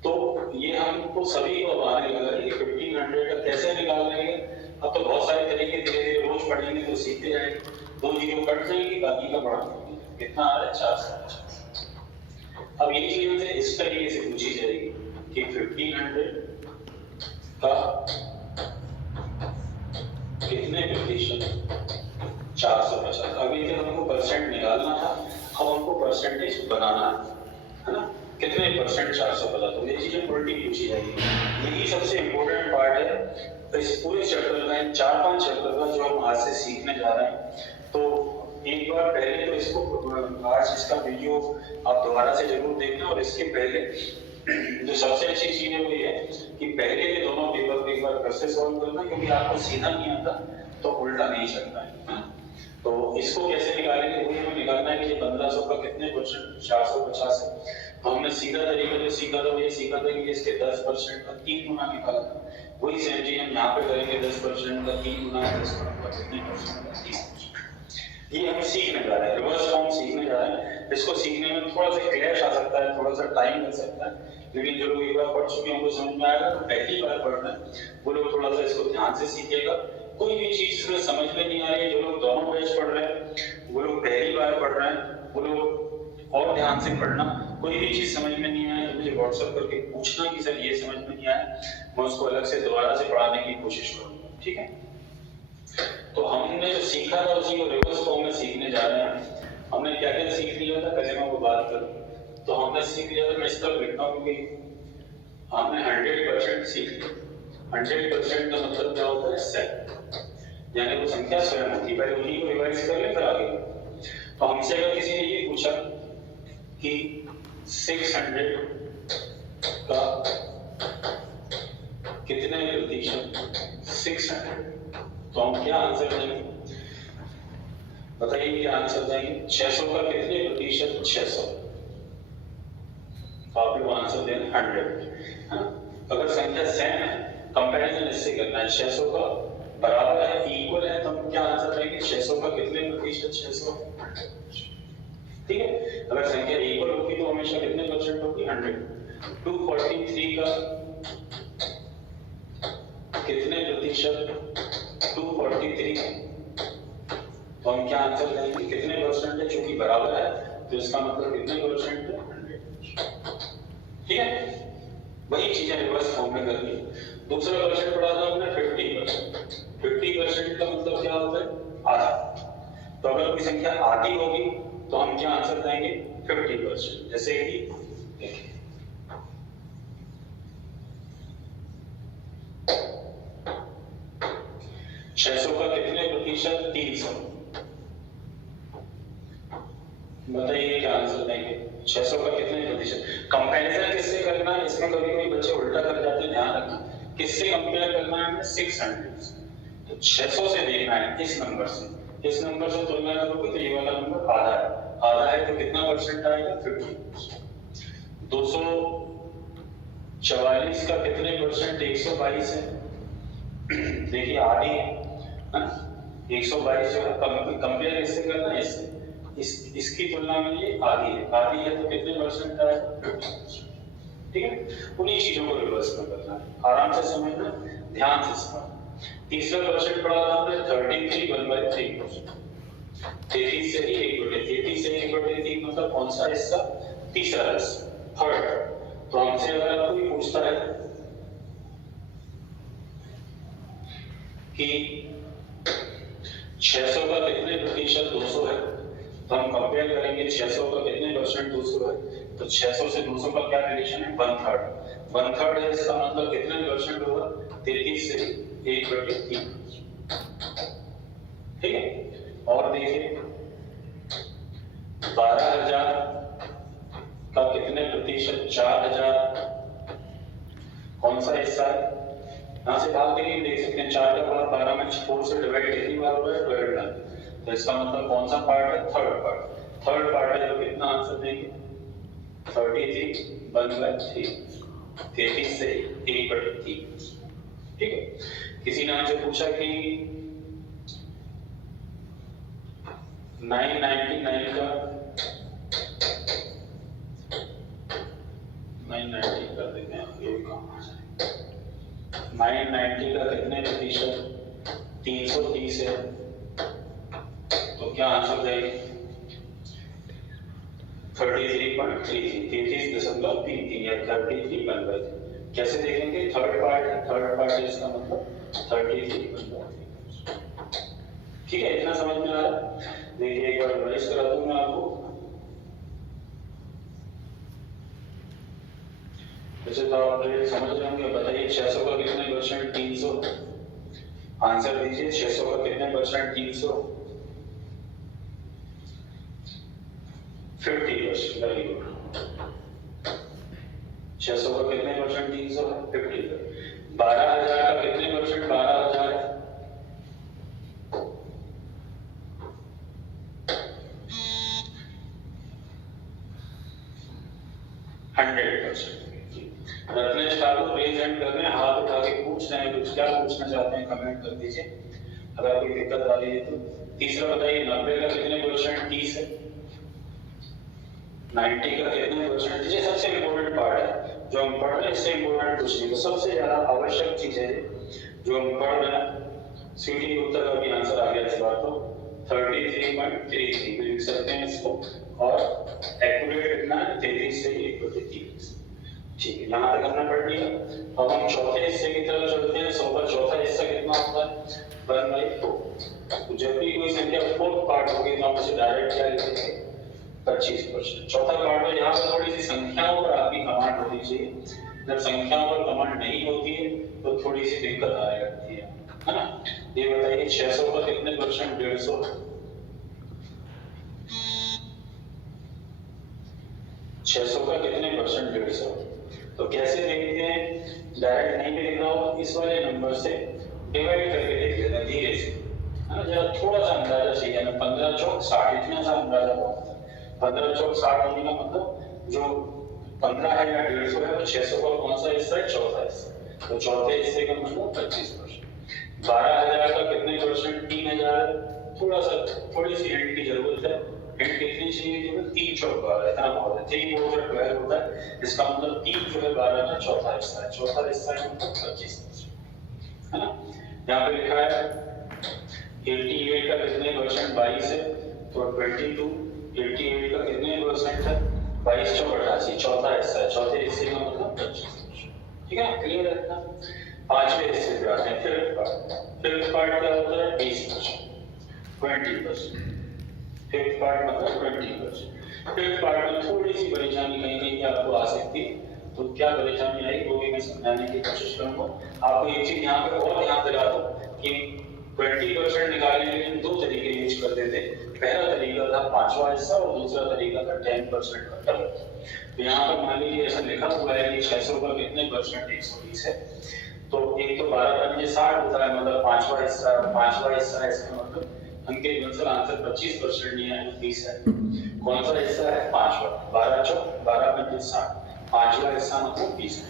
तो ये हमको सभी को आने लगा कि 1500 का कैसे निकाल लेंगे। अब तो बहुत सारे तरीके धीरे धीरे रोज पढ़ेंगे तो सीखते जाएंगे। 2 जीरो कट जाएगी, बाकी का बढ़ा देंगे। कितना आ रहा है 450। अब ये चीज हमसे इस तरीके से पूछी जाएगी कि 1500 का कितने प्रतिशत 450। अभी तक हमको परसेंट निकालना था, अब हमको परसेंटेज बनाना है ना, कितने परसेंट 450। तो ये चीजें उल्टी पूछी जाएगी। यही सबसे इम्पोर्टेंट पार्ट है इस पूरे चैप्टर का, 4-5 चैप्टर का जो हम आज से सीखने जा रहे हैं। तो एक बार पहले तो इसको आज इसका वीडियो आप दोबारा से जरूर देखना, और इसके पहले जो सबसे अच्छी चीज है वो ये है कि पहले के दोनों पेपर को एक बार फिर से सॉल्व करना, क्योंकि आपको सीधा नहीं आता तो उल्टा नहीं चलता है। तो इसको कैसे निकालेंगे, वही हमें निकालना है कि 1500 का कितने परसेंट 450 है। तो हमने सीधा तरीका जो सीखा था वो ये सीखा था कि इसके 10% का 3 गुना निकाला था। वही सेम चीज हम यहाँ पे करेंगे, 10% का 3 गुना 10 गुना कितने परसेंट का 30%। ये हम सीखने जा रहे हैं, रिवर्स फॉर्म सीखने जा रहे हैं। इसको सीखने में थोड़ा सा क्लैश आ सकता है, थोड़ा सा टाइम लग सकता है, लेकिन जो लोग एक बार पढ़ चुके हैं उनको समझ में आएगा। तो पहली बार पढ़ना है वो लोग थोड़ा सा इसको ध्यान से सीखिएगा। कोई भी चीज इसमें समझ में नहीं आ रही है, जो लोग दोनों बैच पढ़ रहे हैं वो लोग पहली बार पढ़ रहे हैं, वो लोग और ध्यान से पढ़ना। कोई भी चीज समझ में नहीं आए तो मुझे व्हाट्सएप करके पूछना कि सर ये समझ में नहीं आया, मैं उसको अलग से दोबारा से पढ़ाने की कोशिश करूंगा, ठीक है। तो हमने जो सीखा था उसी को रिवर्स फॉर्म में सीखने जा रहे हैं। हमने क्या क्या सीख लिया था, पहले मैं वो बात करूं। तो हमने सीख लिया था, मैं इस तरह लिखता हूं क्योंकि हमने 100% सीख लिया। 100% का मतलब क्या होता है, सेट, यानी वो संख्या स्वयं होती है। पहले उन्हीं को रिवाइज कर लें फिर आगे। तो हमसे अगर किसी ने ये पूछा कि 600 का कितने प्रतिशत 600, तो हम क्या आंसर देंगे, बताइए क्या आंसर देंगे। 600 का कितने प्रतिशत 600, तो आप लोग आंसर दें 100। हाँ? अगर संख्या सेम है, कंपैरिजन इससे करना है, 600 का बराबर है, इक्वल है, तो हम क्या आंसर देंगे, 600 का कितने प्रतिशत 600, ठीक है। अगर संख्या इक्वल होगी तो हमेशा कितने परसेंट होगी, 100। 243 का कितने प्रतिशत 243, तो हम क्या आंसर देंगे, कितने परसेंट है, चूंकि बराबर है तो इसका मतलब कितने परसेंट है, 100, ठीक है। वही चीजें रिवर्स फॉर्म में करनी है। दूसरा क्वेश्चन पढ़ा था हमने 50%। 50% का मतलब क्या होता है, आधा। तो अगर कोई संख्या आधी होगी तो हम क्या आंसर देंगे, 50%। जैसे कि देखिए 600 का कितने प्रतिशत 300, बताइए क्या आंसर देंगे। 600 का कितने प्रतिशत, कंपैरिजन किससे करना है, इसमें कभी कभी बच्चे उल्टा कर जाते हैं, ध्यान रखना। किससे कंपेयर करना है हमें, 600 से। तो 600 से देखना है, इस नंबर से, इस नंबर से तुलना करोगे तो ये वाला नंबर आधा है, आधा है तो कितना परसेंट आएगा, 50%। 244 का कितने परसेंट 122 है, देखिए आधी है, 122 जो है कंपेयर इससे करना है, इससे इसकी तुलना में ये आधी है, आधी है तो कितने परसेंट आएगा, 50%, ठीक है। उन्हीं चीजों को रिवर्स में करना है, आराम से समझना, ध्यान से समझना। तीसरा क्वेश्चन पढ़ा था हमने 33 1/3%। 33 से ही 1/33 से 1/3 मतलब कौन सा हिस्सा, तीसरा हिस्सा, थर्ड। तो हमसे अगर कोई पूछता है कि 600 का कितने प्रतिशत 200 है, तो हम कंपेयर करेंगे 600 का कितने परसेंट 200 है, तो 600 से 200 का क्या रिलेशन है, 1/3। 1/3 है, इसका मतलब कितने परसेंट होगा, 33 से 1/3, ठीक है। और देखिए 12,000 का कितने प्रतिशत 4,000, कौन सा हिस्सा है, यहाँ से भाग देंगे देख सकते हैं, 4 का पावर 12 में 4 से डिवाइड कितनी बार हुआ है, 12 टाइम। तो इसका मतलब कौन सा पार्ट है, थर्ड पार्ट। थर्ड पार्ट है, तो कितना आंसर देंगे, 33 1/3, 33 से 1/3, ठीक है। किसी ने आपसे पूछा कि 999 का 990 कर देते हैं, ये भी काम आ जाए। 990 का कितने प्रतिशत 330 है, तो क्या आंसर देंगे, 33.33 या 33 1/3। कैसे देखेंगे, थर्ड पार्ट है, थर्ड पार्ट है, इसका मतलब 33 1/3, ठीक है। इतना समझ में आ रहा है। देखिए एक बार रिवाइज करा दूं मैं आपको। वैसे तो आप समझ रहे होंगे, बताइए 600 का कितने परसेंट 300, आंसर दीजिए 600 का कितने परसेंट 300, 50%, वेरी गुड। 600 का कितने परसेंट 300 है, 50%। 12,000 का कितने परसेंट 12,000 है, 100%। रत्नेश ठाकुर रेज हैंड कर रहे हैं, हाथ उठा के पूछ रहे हैं, कुछ क्या पूछना चाहते हैं कमेंट कर दीजिए, अगर कोई दिक्कत आ रही है तो। तीसरा बताइए 90 का कितने परसेंट 30 है, 90 का कितने परसेंट, ये सबसे इम्पोर्टेंट पार्ट है जो हम पढ़ रहे हैं, इससे इम्पोर्टेंट कुछ नहीं, तो सबसे ज्यादा आवश्यक चीज है जो हम पढ़ रहे हैं। सीटी उत्तर का भी आंसर आ गया इस बार तो 33.33 लिख सकते हैं इसको, और एक्यूरेट कितना है 33 से 1/33। ठीक है, यहाँ तक हमने पढ़ लिया। अब हम चौथे हिस्से की तरफ चलते हैं। 100 का चौथा हिस्सा कितना होता है 1/4। तो जब भी कोई संख्या फोर्थ पार्ट होगी तो हम उसे डायरेक्ट क्या लिखेंगे 25%। चौथा पार्ट में यहाँ पर थोड़ी सी संख्याओं पर आपकी कमांड होनी चाहिए, जब संख्याओं पर कमांड नहीं होती है तो थोड़ी सी दिक्कत आने लगती है ना। ये बताइए 600 का कितने परसेंट 150, 600 का कितने परसेंट 150। तो कैसे देखते हैं, डायरेक्ट नहीं भी लिख रहा हो इस वाले नंबर से डिवाइड करके देख लेना धीरे से, है ना। जरा थोड़ा सा अंदाजा चाहिए हमें, 15 चौक 60 इतना सा अंदाजा बहुत है। 15 चौक 60 होने का मतलब जो 15 है या 150 है वो 600 का कौन सा हिस्सा है, चौथा हिस्सा। तो चौथे हिस्से का मतलब 25%। 12,000 का कितने परसेंट 3,000। थोड़ी सी हिंट की जरूरत है। हिंट कितनी चाहिए, केवल 3 चौक 12 इतना बहुत है। 3 4 12 होता है, इसका मतलब 3 जो है 12 का चौथा हिस्सा है। चौथा हिस्सा है मतलब 25%, है ना। यहाँ पे लिखा है 88 का कितने परसेंट 22 है, तो 22। 88 का कितने परसेंट है 22 चौक 88, चौथा हिस्सा है। चौथे हिस्से का मतलब 25%। ठीक है, क्लियर है इतना। पांचवें हिस्से पे आते हैं, फिफ्थ पार्ट। फिफ्थ पार्ट क्या होता है 20%, 20%। फिफ्थ पार्ट मतलब 20%। फिफ्थ पार्ट में थोड़ी सी परेशानी कहीं कहीं आपको आ सकती है, तो क्या परेशानी आई वो भी मैं समझाने की कोशिश करूंगा। आपको एक चीज यहाँ पे और ध्यान दिला दूं कि 20% निकालने के लिए 2 तरीके यूज करते थे। पहला तरीका था पांचवा हिस्सा और दूसरा तरीका था 10% का डबल। तो यहाँ पर मान लीजिए ऐसा लिखा हुआ है कि 600 का कितने परसेंट 120 है, तो एक तो 12 60 होता है, मतलब पांचवा हिस्सा है, इसका मतलब अंके आंसर 25% नहीं है 20 है। कौन सा हिस्सा है पांचवा, 12 चौक 12 25 60, पांचवा हिस्सा मतलब 20 है।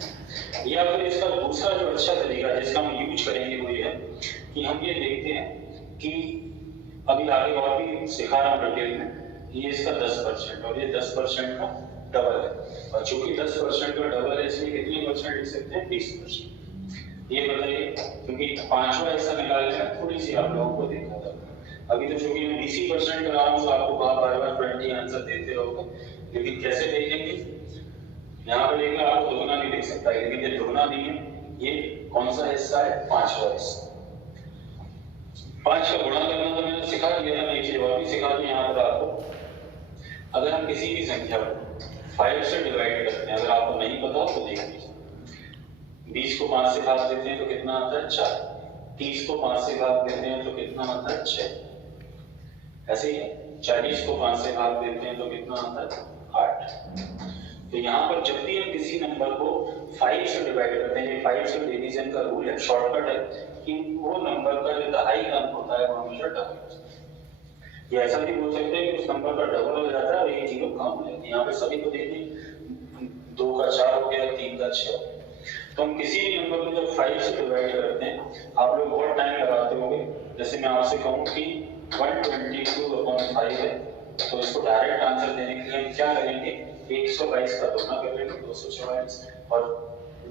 या फिर इसका दूसरा जो अच्छा तरीका है जिसका हम यूज करेंगे वो ये है कि हम ये देखते हैं कि अभी आगे और भी सिखा रहा हूँ डिटेल में, ये इसका 10% और ये 10% का डबल है, और चूंकि 10% का डबल है इसलिए कितने परसेंट लिख सकते हैं 20%। ये बताइए, क्योंकि पांचवा हिस्सा निकालने में थोड़ी सी आप लोगों को दिक्कत है। अभी तो चूंकि मैं 20% करा रहा हूँ तो आपको बार बार 20 आंसर देते रहोगे, लेकिन कैसे देखेंगे, यहाँ पे देखना आपको दोगुना नहीं देख सकता है, लेकिन ये दोगुना नहीं है। ये कौन सा हिस्सा है पांचवा हिस्सा। 5 का गुणा करना तो मैंने सिखा दिया था, एक चीज और भी सिखा दूं यहाँ पर आपको। अगर हम किसी भी संख्या को 5 से डिवाइड करते हैं, अगर आपको नहीं पता हो तो देख लीजिए। 20 को 5 से भाग देते हैं तो कितना आता है 4, 30 को 5 से भाग देते हैं तो कितना आता है 6, ऐसे ही है। 40 को 5 से भाग देते हैं तो कितना आता है 8। तो यहाँ पर जब भी हम किसी नंबर को 5 से डिवाइड करते हैं, 5 से डिवीजन का रूल है, शॉर्टकट है कि वो नंबर का जो दहाई का अंक होता है वो हमेशा डबल होता है। ये ऐसा भी बोल सकते हैं कि उस नंबर का डबल हो जाता है और ये जीरो कम हो जाती है। यहाँ पे सभी को देखिए 2 का 4 हो गया, 3 का 6 हो गया। तो हम किसी भी नंबर को जब 5 से डिवाइड करते हैं, आप लोग बहुत टाइम लगाते होंगे। जैसे मैं आपसे कहूँ कि 122/5 है, तो इसको डायरेक्ट आंसर देने के लिए हम क्या करेंगे, 122 का दोगुना कर लेंगे 244 और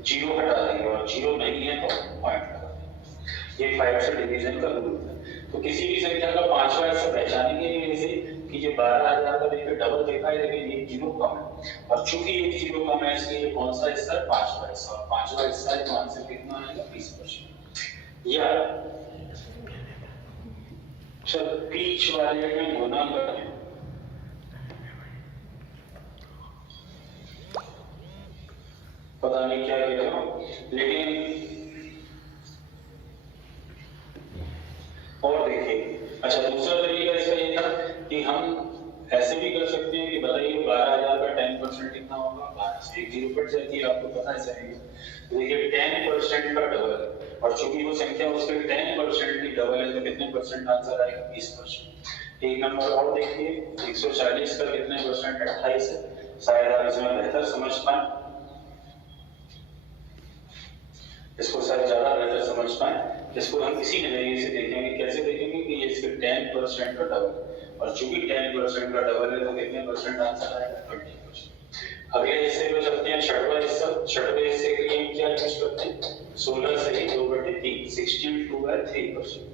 जीरो हटा देंगे, और जीरो नहीं है तो पॉइंट लगा देंगे। ये 5 से डिवीजन का रूल है। तो किसी भी संख्या का पांचवा हिस्सा पहचानेंगे जैसे कि ये 12,000 का देखिए डबल देखा है, लेकिन ये जीरो कम है, और चूंकि ये जीरो कम है इसलिए ये कौन सा हिस्सा है पांचवा हिस्सा, और पांचवा हिस्सा है तो आंसर कितना आएगा 20%। या चल बीच वाले में गुना करें, पता नहीं क्या कह रहा हूं, लेकिन और देखिए। अच्छा, दूसरा तरीका इसका ये था कि हम ऐसे भी कर सकते हैं कि बताइए 12,000 का 10% कितना होगा, 12 से एक जीरो कट जाती है, आपको पता है सही। देखिए 10% का डबल है, और चूंकि वो संख्या उसके 10% की डबल है तो कितने परसेंट आंसर आएगा 20%। एक नंबर और देखिए 140 का कितने परसेंट 28 है, शायद आप इसमें बेहतर समझ पाए, इसको शायद ज्यादा बेहतर समझ पाए। इसको हम इसी नजरिए से देखेंगे। कैसे देखेंगे कि ये इसके 10% का डबल, और चूंकि 10% का डबल है तो कितने परसेंट आंसर आएगा? 20%। अगले हिस्से में चलते हैं, छठवां हिस्सा। छठवें हिस्से के लिए क्या यूज करते हैं? 16 सही 2/3, 62/3%।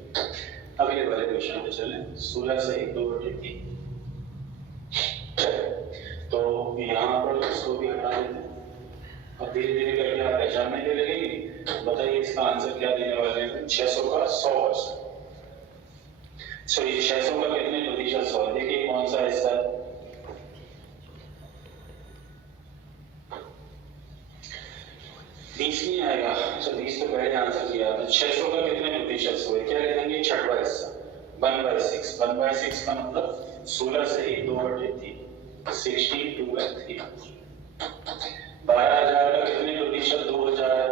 अगले वाले क्वेश्चन पे चलें। 16 सही 2/3। चलो तो यहाँ पर इसको भी हटा देते हैं। अब धीरे धीरे करके आप पहचानने के लगेंगे। बताइए इसका आंसर क्या देने वाले हैं? 600 का 100%। सॉरी 600 का कितने प्रतिशत 100? देखिए कौन सा हिस्सा है? 20 नहीं आएगा। अच्छा 20 तो पहले आंसर दिया था। 600 का कितने प्रतिशत 100 है? क्या लिखेंगे? छठवां हिस्सा 1/6। 1/6 का मतलब 16 सही 2/3, 62/3। 12,000 का कितने प्रतिशत 2,000?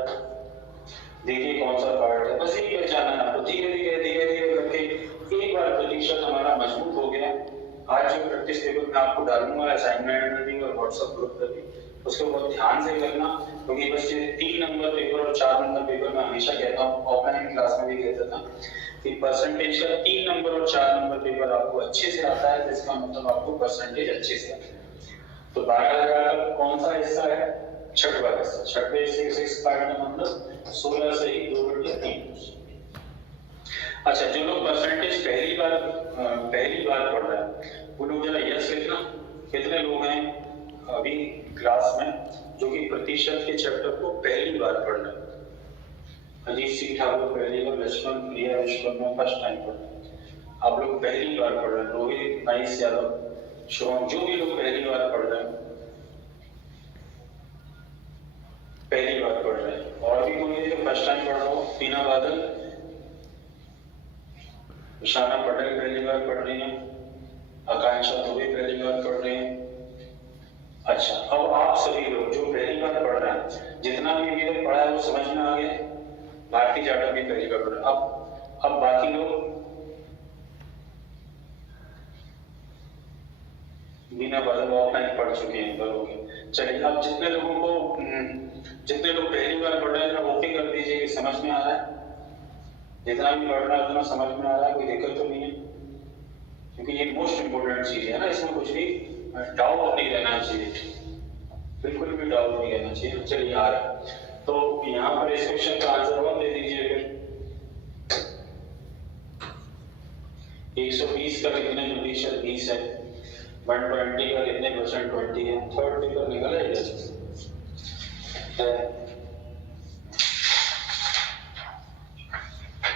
देखिए कौन सा पार्ट है? बस यही पहचाना है आपको। धीरे धीरे करके एक बार प्रतिशत हमारा मजबूत हो गया। आज जो प्रैक्टिस टेबल में आपको डालूंगा असाइनमेंट में भी और व्हाट्सएप ग्रुप पर भी, उसको बहुत ध्यान से करना, क्योंकि बस ये 3 नंबर पेपर और 4 नंबर पेपर में हमेशा कहता हूँ, ऑफलाइन क्लास में भी कहता था कि परसेंटेज का 3 नंबर और 4 नंबर पेपर आपको अच्छे से आता है, तो इसका मतलब आपको परसेंटेज अच्छे से आता है। तो 12,000 का कौन सा हिस्सा है? छठवां हिस्सा। छठवें हिस्से का 6 पार्ट का मतलब 16 सही 2/3। अच्छा जो लोग परसेंटेज पहली बार पढ़ रहे हैं वो लोग जरा यस लिखना। कितने लोग हैं अभी क्लास में जो कि प्रतिशत के चैप्टर को पहली बार पढ़ रहे हैं? अजीत सिंह ठाकुर पहली बार, लक्ष्मण प्रिया विश्वकर्मा फर्स्ट टाइम पढ़ रहे हैं। आप लोग पहली बार पढ़ रहे हैं। रोहित नाइस यादव शुभम, जो भी लोग पहली बार पढ़ रहे हैं, पहली बार पढ़ रहे हैं। और भी कोई है जो फर्स्ट टाइम पढ़ रहा हो? टीना बादल, इशाना पटेल पहली बार पढ़ रही हैं, आकांक्षा दुबे पहली बार पढ़ रही हैं। अच्छा अब आप सभी लोग जो पहली बार पढ़ रहे हैं, जितना भी अभी तक पढ़ा है वो समझ में आ गया? भारती जाटव भी पहली बार पढ़ रहे हैं। अब बाकी लोग बिना बादल ऑफलाइन पढ़ चुके हैं बरोगे। चलिए अब जितने लोग पहली बार पढ़ रहे हैं वो भी कर दीजिए कि समझ में आ रहा है। जितना भी पढ़ रहा है उतना समझ में आ रहा है, कोई दिक्कत तो नहीं है? क्योंकि ये मोस्ट इंपोर्टेंट चीज है ना, इसमें कुछ भी डाउट नहीं रहना चाहिए, बिल्कुल भी डाउट नहीं रहना चाहिए। चलिए आ रहा है तो यहाँ पर इस क्वेश्चन का आंसर 1 दे दीजिए फिर। 120 का कितने प्रतिशत 20 है? 120 का कितने परसेंट 20 है? थर्ड पेपर निकल है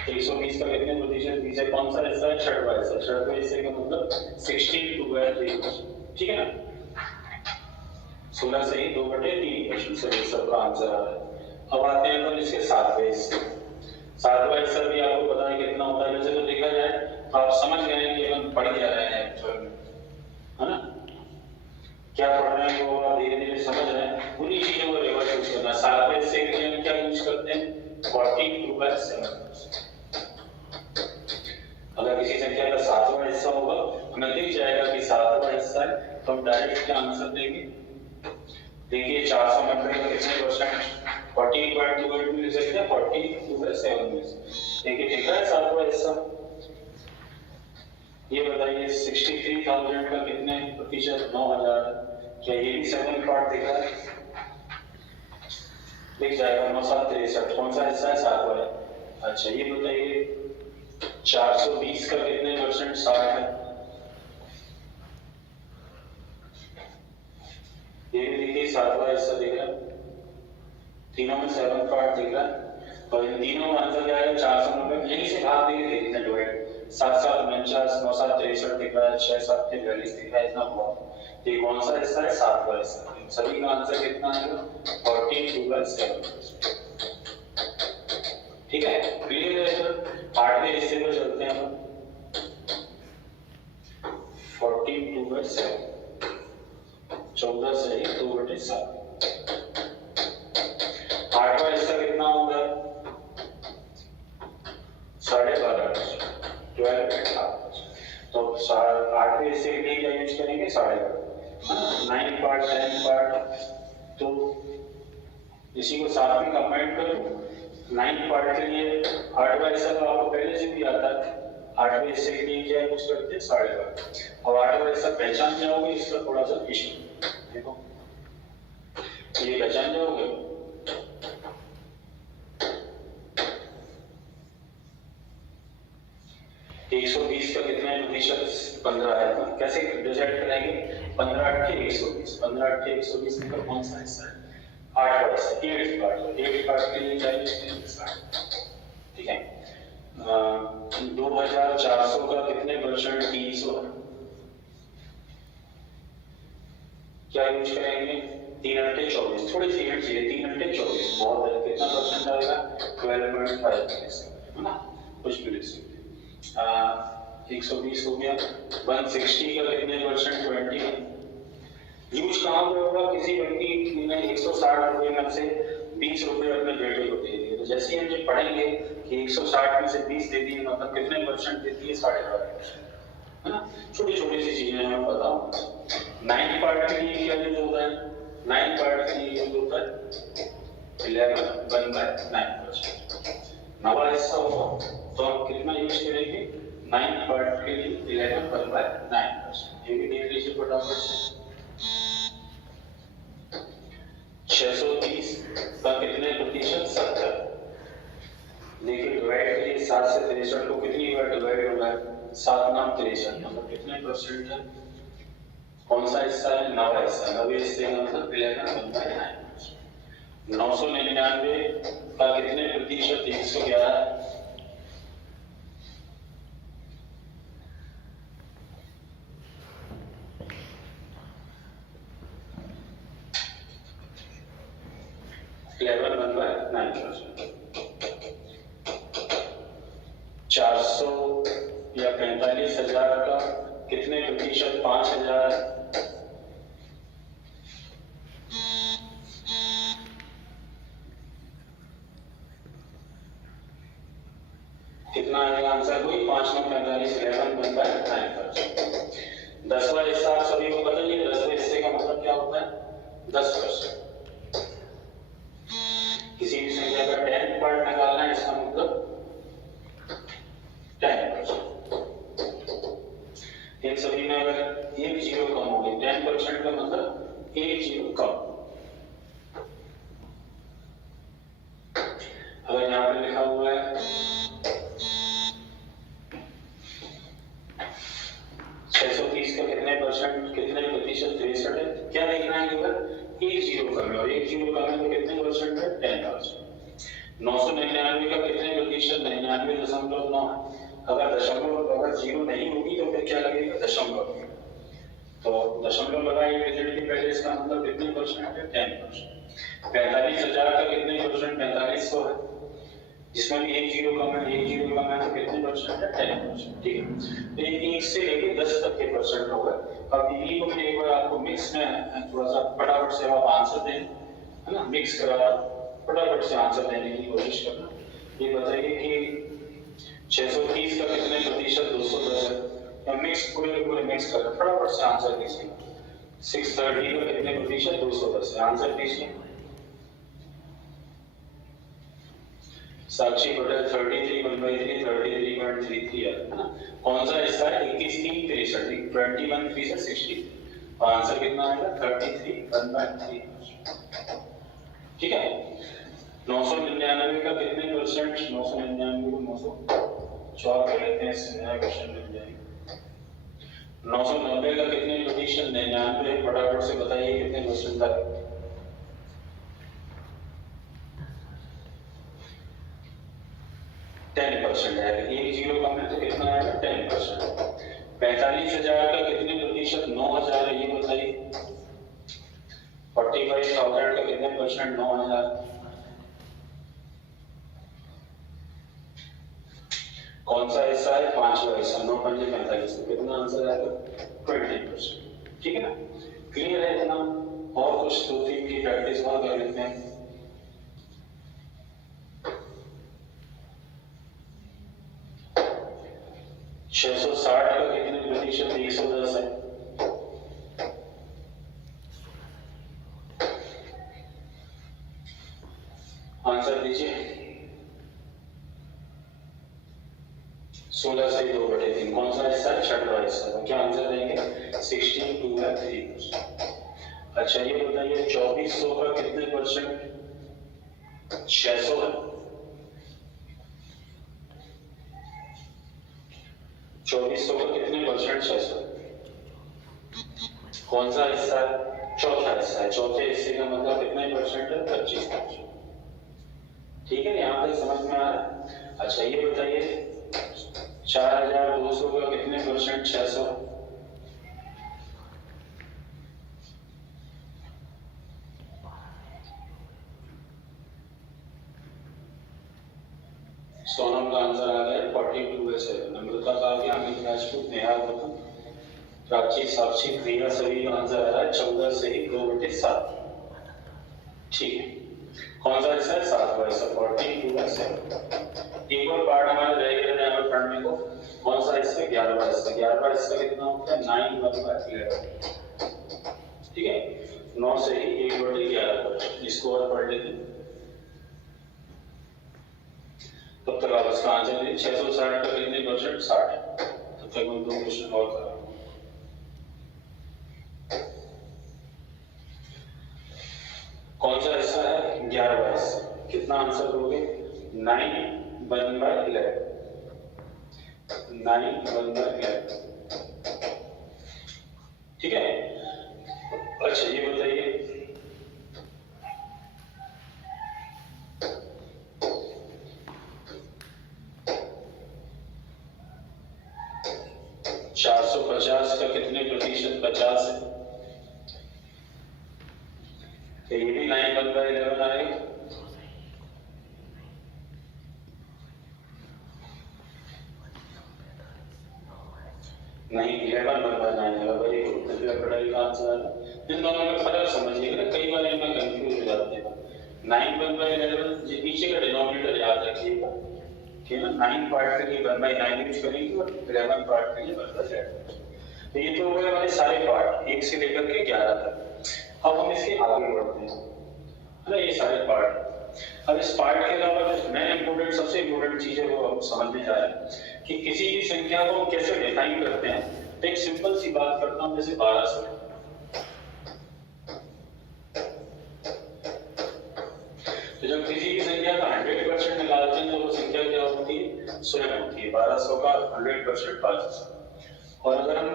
120 का कितने प्रतिशत 20 है? कौन सा हिस्सा है? छठवां हिस्सा। छठवें हिस्से का मतलब 62/3, ठीक है ना? 16 सही 2/3% से सबका आंसर आ रहा है। अब आते हैं अपन इसके सातवें हिस्से। सातवां हिस्सा भी आपको पता है कितना होता है। वैसे तो देखा जाए तो आप समझ गए हैं कि अपन पढ़ क्या रहे हैं एक्चुअल में, है ना? क्या पढ़ रहे हैं वो आप धीरे धीरे समझ रहे हैं। उन्हीं चीजों को रिवर्स यूज करना। सातवें हिस्से के लिए हम क्या यूज करते हैं? 42/7। अगर किसी संख्या का सातवां हिस्सा होगा हमें दिख जाएगा कि सातवां हिस्सा है तो हम डायरेक्ट क्या आंसर देंगे? देखिए 490 का कितने परसेंट? 14.28 मिल सकता है 42/7 में। देखिए ठीक है सातवां हिस्सा। ये बताइए 63,000 का कितने प्रतिशत? 9,000। क्या ये भी 7 पार्ट दिख रहा है? दिख जाएगा 9,763। कौन सा हिस्सा है? सातवां है। अच्छा ये बताइए 420 का कितने परसेंट? 60 है। ये भी देखिए सातवां हिस्सा दिख रहा है। तीनों में 7 पार्ट दिख रहा है और इन तीनों का आंसर क्या है? 490। यहीं से भाग देंगे, देखते हैं डिवाइड। 7-7-49, 9-7-63 दिख रहा है, 6-7-42 दिख रहा है, इतना हुआ। ये कौन सा हिस्सा है? सातवां हिस्सा। सभी का आंसर कितना आएगा? 42/7। ठीक है, क्लियर है सर? आठवें हिस्से पर चलते हैं हम। 42/7, 14 सही 2/7। आठवां हिस्सा कितना होगा? 12.5, 12.5। तो आठवें हिस्से के लिए क्या यूज करेंगे? 12.5। 9 पार्ट 10 पार्ट, तो इसी को साथ में कंबाइन करो नाइन्थ पार्ट के लिए 8वां हिस्सा तो आपको पहले से भी आता है। 8वें हिस्से के लिए क्या यूज करते हैं 12.5। अब 8वां हिस्सा पहचान जाओगे, इसका थोड़ा सा इशू देखो, ये पहचान जाओगे। 120 का कितना प्रतिशत 15 है, कैसे डिसाइड करेंगे? 15 8 120, 15 8 120 में कौन सा हिस्सा है? 8वां हिस्सा, 8th पार्ट। 8th पार्ट के लिए चाहिए 60, ठीक है। 2400 का कितने परसेंट 300 है, क्या यूज करेंगे? 3 8 24, थोड़ी सी हिंट चाहिए। 3 8 24 बहुत है, कितना परसेंट आएगा? 12.5 है ना, कुछ भी लिख सकते हैं। 120 हो गया। 160 का कितने परसेंट? 20। यूज कहाँ पे होगा? किसी व्यक्ति ने 160 रुपए में से 20 रुपए अपने बेटे को दे दिए, तो जैसे ही हम ये पढ़ेंगे कि 160 में से 20 दे दिए, मतलब कितने परसेंट देती है? 12.5%, है ना। छोटी छोटी सी चीजें हमें पता होंगी। 9th पार्ट के लिए क्या यूज होता है? 9th पार्ट के लिए यूज होता है 11/9%। नवा हिस्सा होगा तो हम कितना यूज करेंगे? 9th पार्ट के लिए 11/9%। ये भी देख लीजिए फटाफट से। 630 का कितने प्रतिशत? 70। देखिए डिवाइड के लिए 7 से 63 को कितनी बार डिवाइड होगा? 7 नाम 63, मतलब कितने परसेंट है? कौन सा हिस्सा है? नवा हिस्सा। नवे हिस्से का मतलब 11/9%। 999 का कितने प्रतिशत? 111। लेवल 1/9%। 400 या 45,000 का कितने प्रतिशत? 5,000। कितना आएगा आंसर? कोई 5 9 45, 11/9%। 10वां हिस्सा आप सभी को पता ही है। 10वें हिस्से का मतलब क्या होता है? 10%। किसी भी संख्या का 10th पार्ट निकालना है, इसका मतलब 10%। इन सभी में अगर एक जीरो कम हो गई, 10% का मतलब एक जीरो कम। अगर यहाँ पे लिखा हुआ है 630 का कितने परसेंट, कितने प्रतिशत? 63 है। क्या देखना है? केवल एक जीरो कम है, और एक जीरो कम है तो कितने परसेंट है? 10%। 999 का कितने प्रतिशत? 99.9 है। अगर दशमलव, अगर जीरो नहीं होगी तो फिर क्या लगेगा? दशमलव। तो दशमलव लगाएंगे डिजिट के पहले, इसका मतलब कितने परसेंट है? 10%। 45,000 का कितने परसेंट? 4500 है, जिसमें भी एक जीरो कम है, एक जीरो कम है तो कितने परसेंट है? 10%, ठीक है। तो ये 1 से लेके 10 तक के परसेंट होगा। अब इन्हीं को मैं एक बार आपको मिक्स में थोड़ा सा फटाफट से आप आंसर दें, है ना, मिक्स करा फटाफट से आंसर देने की कोशिश करना। ये बताइए कि 630 का कितने प्रतिशत? 210 है। या मिक्स पूरे पूरे मिक्स कर फटाफट से आंसर दीजिए। 630 का कितने प्रतिशत? 210 है। आंसर दीजिए। साक्षी पटेल 33 33.33 है ना। कौन सा हिस्सा है? 21 3 63, 21 3 से 60। आंसर कितना आएगा? 33 ठीक है। 999 का कितने परसेंट? 999 को 904 कर लेते हैं, इससे नया क्वेश्चन मिल जाएगा। 990 का कितने प्रतिशत? 99। फटाफट से बताइए कितने परसेंट था? 10% है। एक जीरो कम है तो कितना आएगा? 10%। 45,000 का कितने प्रतिशत? 9,000 है, ये बताइए। 45,000 का कितने परसेंट? 9,000। कौन सा हिस्सा है? 5वां हिस्सा। 9 5 45, कितना आंसर आएगा? 20%, ठीक है ना। क्लियर है इतना? और कुछ 2 3 की प्रैक्टिस और कर लेते हैं। छह सौ 60 का कितने प्रतिशत? 110 है। आंसर दीजिए। 16 से 2/3 कौन सा हिस्सा है? छठवां हिस्सा। तो क्या आंसर देंगे? 16 2/3। अच्छा ये बताइए 2400 का कितने परसेंट? 600 है। 2400 का कितने परसेंट? 600। कौन सा हिस्सा है? चौथा हिस्सा है। चौथे हिस्से का मतलब कितने परसेंट है? 25%। ठीक है, यहाँ तक समझ में आ रहा है? अच्छा ये बताइए 4200 का कितने परसेंट? 600। सोनम का आंसर आ गया 42/7। अमृता का आ गया, अमित राजपूत, नेहा गौतम, प्राची, साक्षी, प्रिया सभी का आंसर आ रहा है 14 से 2/7। ठीक है, कौन सा हिस्सा है? 7वां हिस्सा 42/7। एक और पार्ट हमारे रह गया है यहाँ पढ़ने को। कौन सा हिस्सा? 11वां हिस्सा। 11वां हिस्सा कितना होता है? 9/11। ठीक है, 9 से ही 1/11। इसको और पढ़ लेते हैं। तब तक आप इसका आंसर दीजिए। 660 का कितने परसेंट? 60 है। तब तक हम 2 क्वेश्चन और करेंगे। कौन सा हिस्सा है? 11वां हिस्सा। कितना आंसर दोगे? 9/11। 9/11। ठीक है, अच्छा ये बताइए 450 का कितने प्रतिशत? 50 है। तो ये भी 9/11 आएगा। नहीं, 11/9 आएगा। Very good. पढ़ाई का आंसर है। इन दोनों में फर्क समझिएगा, कई बार इनमें कंफ्यूज हो जाते हैं। 9/11 नीचे का डिनोमिनेटर याद रखिएगा कि ना 9 पार्ट के लिए 1/9 यूज करेंगे और 11 पार्ट के लिए 1/11। तो ये तो हुए हमारे सारे पार्ट 1 से लेकर के 11 तक। अब हम इसके आगे बढ़ते हैं, है ना, ये सारे पार्ट। अब इस पार्ट के अलावा जो नए इंपोर्टेंट सबसे इंपोर्टेंट चीज है वो हम समझने जा रहे हैं कि किसी भी संख्या को हम कैसे डिफाइन करते हैं। तो एक सिंपल सी बात करता हूं, जैसे 1200। तो जब किसी भी संख्या का 100% निकालते हैं तो वो संख्या क्या होती है? स्वयं होती है। 1200 का 100% 500। और अगर हम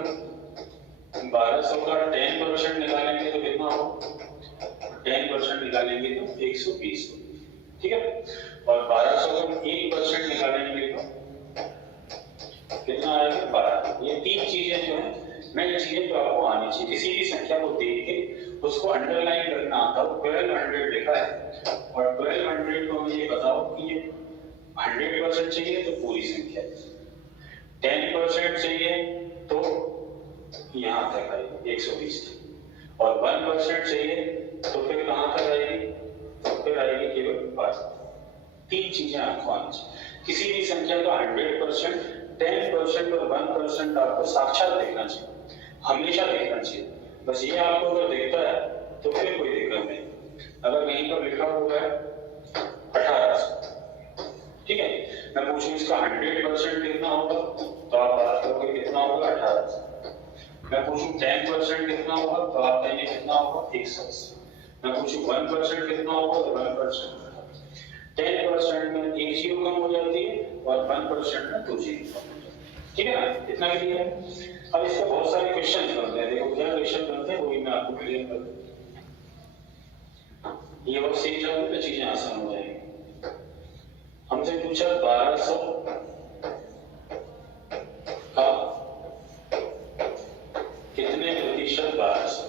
1200 का 10% निकालेंगे तो कितना होगा? 10% निकालेंगे तो 120। ठीक है, और 1200 का 1% निकालेंगे तो कितना आएगा? 12। ये तीन चीजें जो है नई चीजें तो आपको आनी चाहिए। किसी भी संख्या को देख के उसको अंडरलाइन करना आता हो। 1200 लिखा है और 1200 को मुझे बताओ कि ये 100% चाहिए तो पूरी संख्या, 10% चाहिए तो यहाँ तक आएगी 120, और 1% चाहिए तो फिर कहाँ तक आएगी? तो फिर आएगी केवल 5। तीन चीजें आपको आनी चाहिए। किसी भी संख्या का 100%, 10% और 1% आपको साक्षात देखना चाहिए, हमेशा देखना चाहिए। बस ये आपको अगर देखता है तो फिर कोई दिक्कत नहीं। अगर कहीं पर लिखा हुआ है 1800, ठीक है, मैं पूछूं इसका 100% कितना होगा तो आप बात करोगे कितना होगा? 1800। मैं पूछूं 10% कितना होगा तो आप कहेंगे कितना होगा? 180। मैं पूछूं 1% कितना होगा तो 1%। 10% में एक जीरो कम हो जाती है और 1% में 2 जीरो कम हो जाती है। ठीक है ना, इतना क्लियर है? अब इसके बहुत सारे क्वेश्चन बनते हैं। देखो क्या क्वेश्चन बनते हैं वो भी मैं आपको क्लियर कर दूं। ये और सीख जाओगे तो चीजें आसान हो जाएंगी। हमसे पूछा 1200 का कितने प्रतिशत? 1200।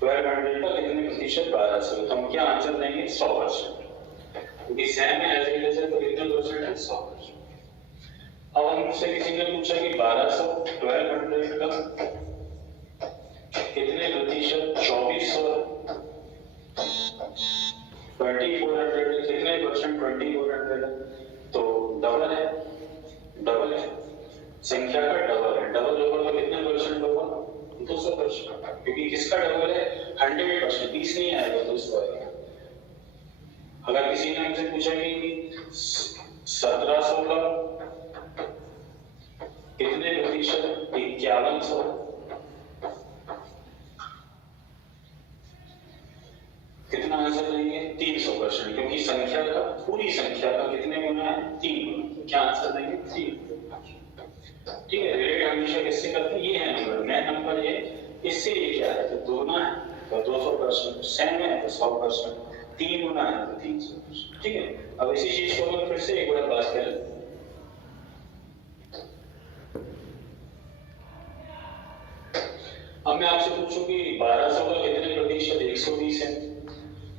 1200 का कितने प्रतिशत? 1200। तो हम क्या आंसर देंगे? 100%, क्योंकि सेम है एज इट इज है तो कितने परसेंट है? 100%। अब हमसे किसी ने पूछा कि 1200 1200 का कितने प्रतिशत? 2400। 2400 कितने परसेंट? 2400। तो डबल है, डबल है, संख्या का डबल है। डबल होगा तो कितने परसेंट होगा? 200%, क्योंकि किसका डबल है? 100%। 20 नहीं आएगा, 200 आएगा। अगर किसी ने हमसे पूछा कि 1700 का कितने प्रतिशत? 5100। कितना आंसर देंगे? 300%, क्योंकि संख्या का, पूरी संख्या का कितने गुना है? 3 गुना। तो क्या आंसर देंगे? 3। ठीक है, रिलेट हमेशा किससे करते हैं? ये है नंबर, नया नंबर ये, इससे ये क्या है? तो 2 गुना है तो 200%, सेम है तो 100%, 3 गुना है तो 300%। ठीक है, अब इसी चीज को हम फिर से एक बार बात करें। अब मैं आपसे पूछूं कि 1200 का कितने प्रतिशत? 120 है,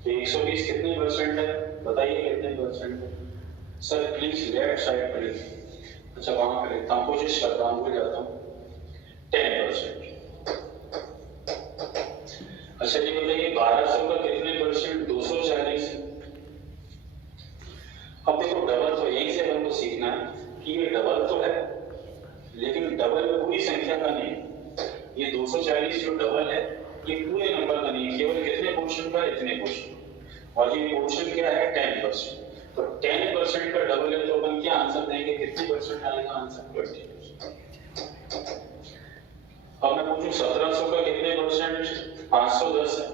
तो 120 कितने परसेंट है? बताइए कितने परसेंट है? सर प्लीज लेफ्ट साइड पर लिखिए। अच्छा वहां पर लिखता हूँ, कोशिश करता हूँ, भूल जाता हूँ। 10%। अच्छा ये बताइए 1200 का कितने परसेंट? 240। अब देखो डबल तो यहीं से हमको सीखना है कि ये डबल तो है, लेकिन डबल पूरी संख्या का नहीं। ये 240 जो डबल है ये पूरे नंबर का नहीं, केवल कितने पोर्शन का? इतने पोर्शन। और ये पोर्शन क्या है? 10%। तो 10% का डबल है तो अपन क्या आंसर देंगे? कितने परसेंट आएगा आंसर? 20%। अब मैं पूछूं 1700 का कितने परसेंट? 510 है,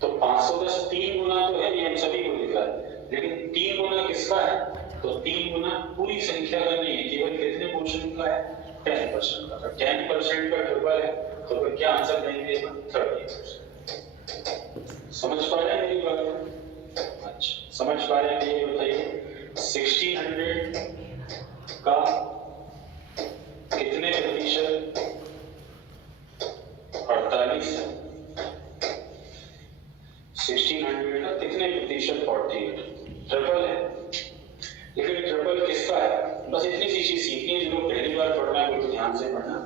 तो 510 3 गुना तो है, ये हम सभी को लिख रहा है, लेकिन 3 गुना किसका है? तो 3 गुना पूरी संख्या का नहीं है, केवल कितने पोर्शन का है? 10% का। तो 10% का ट्रिपल है तो फिर क्या आंसर देंगे? 30%। समझ पा रहे हैं मेरी बात? अच्छा समझ पा रहे हैं? ये बताइए 1600 का कितने प्रतिशत? 48 है। 1600 का कितने प्रतिशत? 48। ट्रिपल है, लेकिन ट्रिपल किसका है? बस इतनी सी चीज सीखनी है, जिनको पहली बार पढ़ना है वो ध्यान से पढ़ना।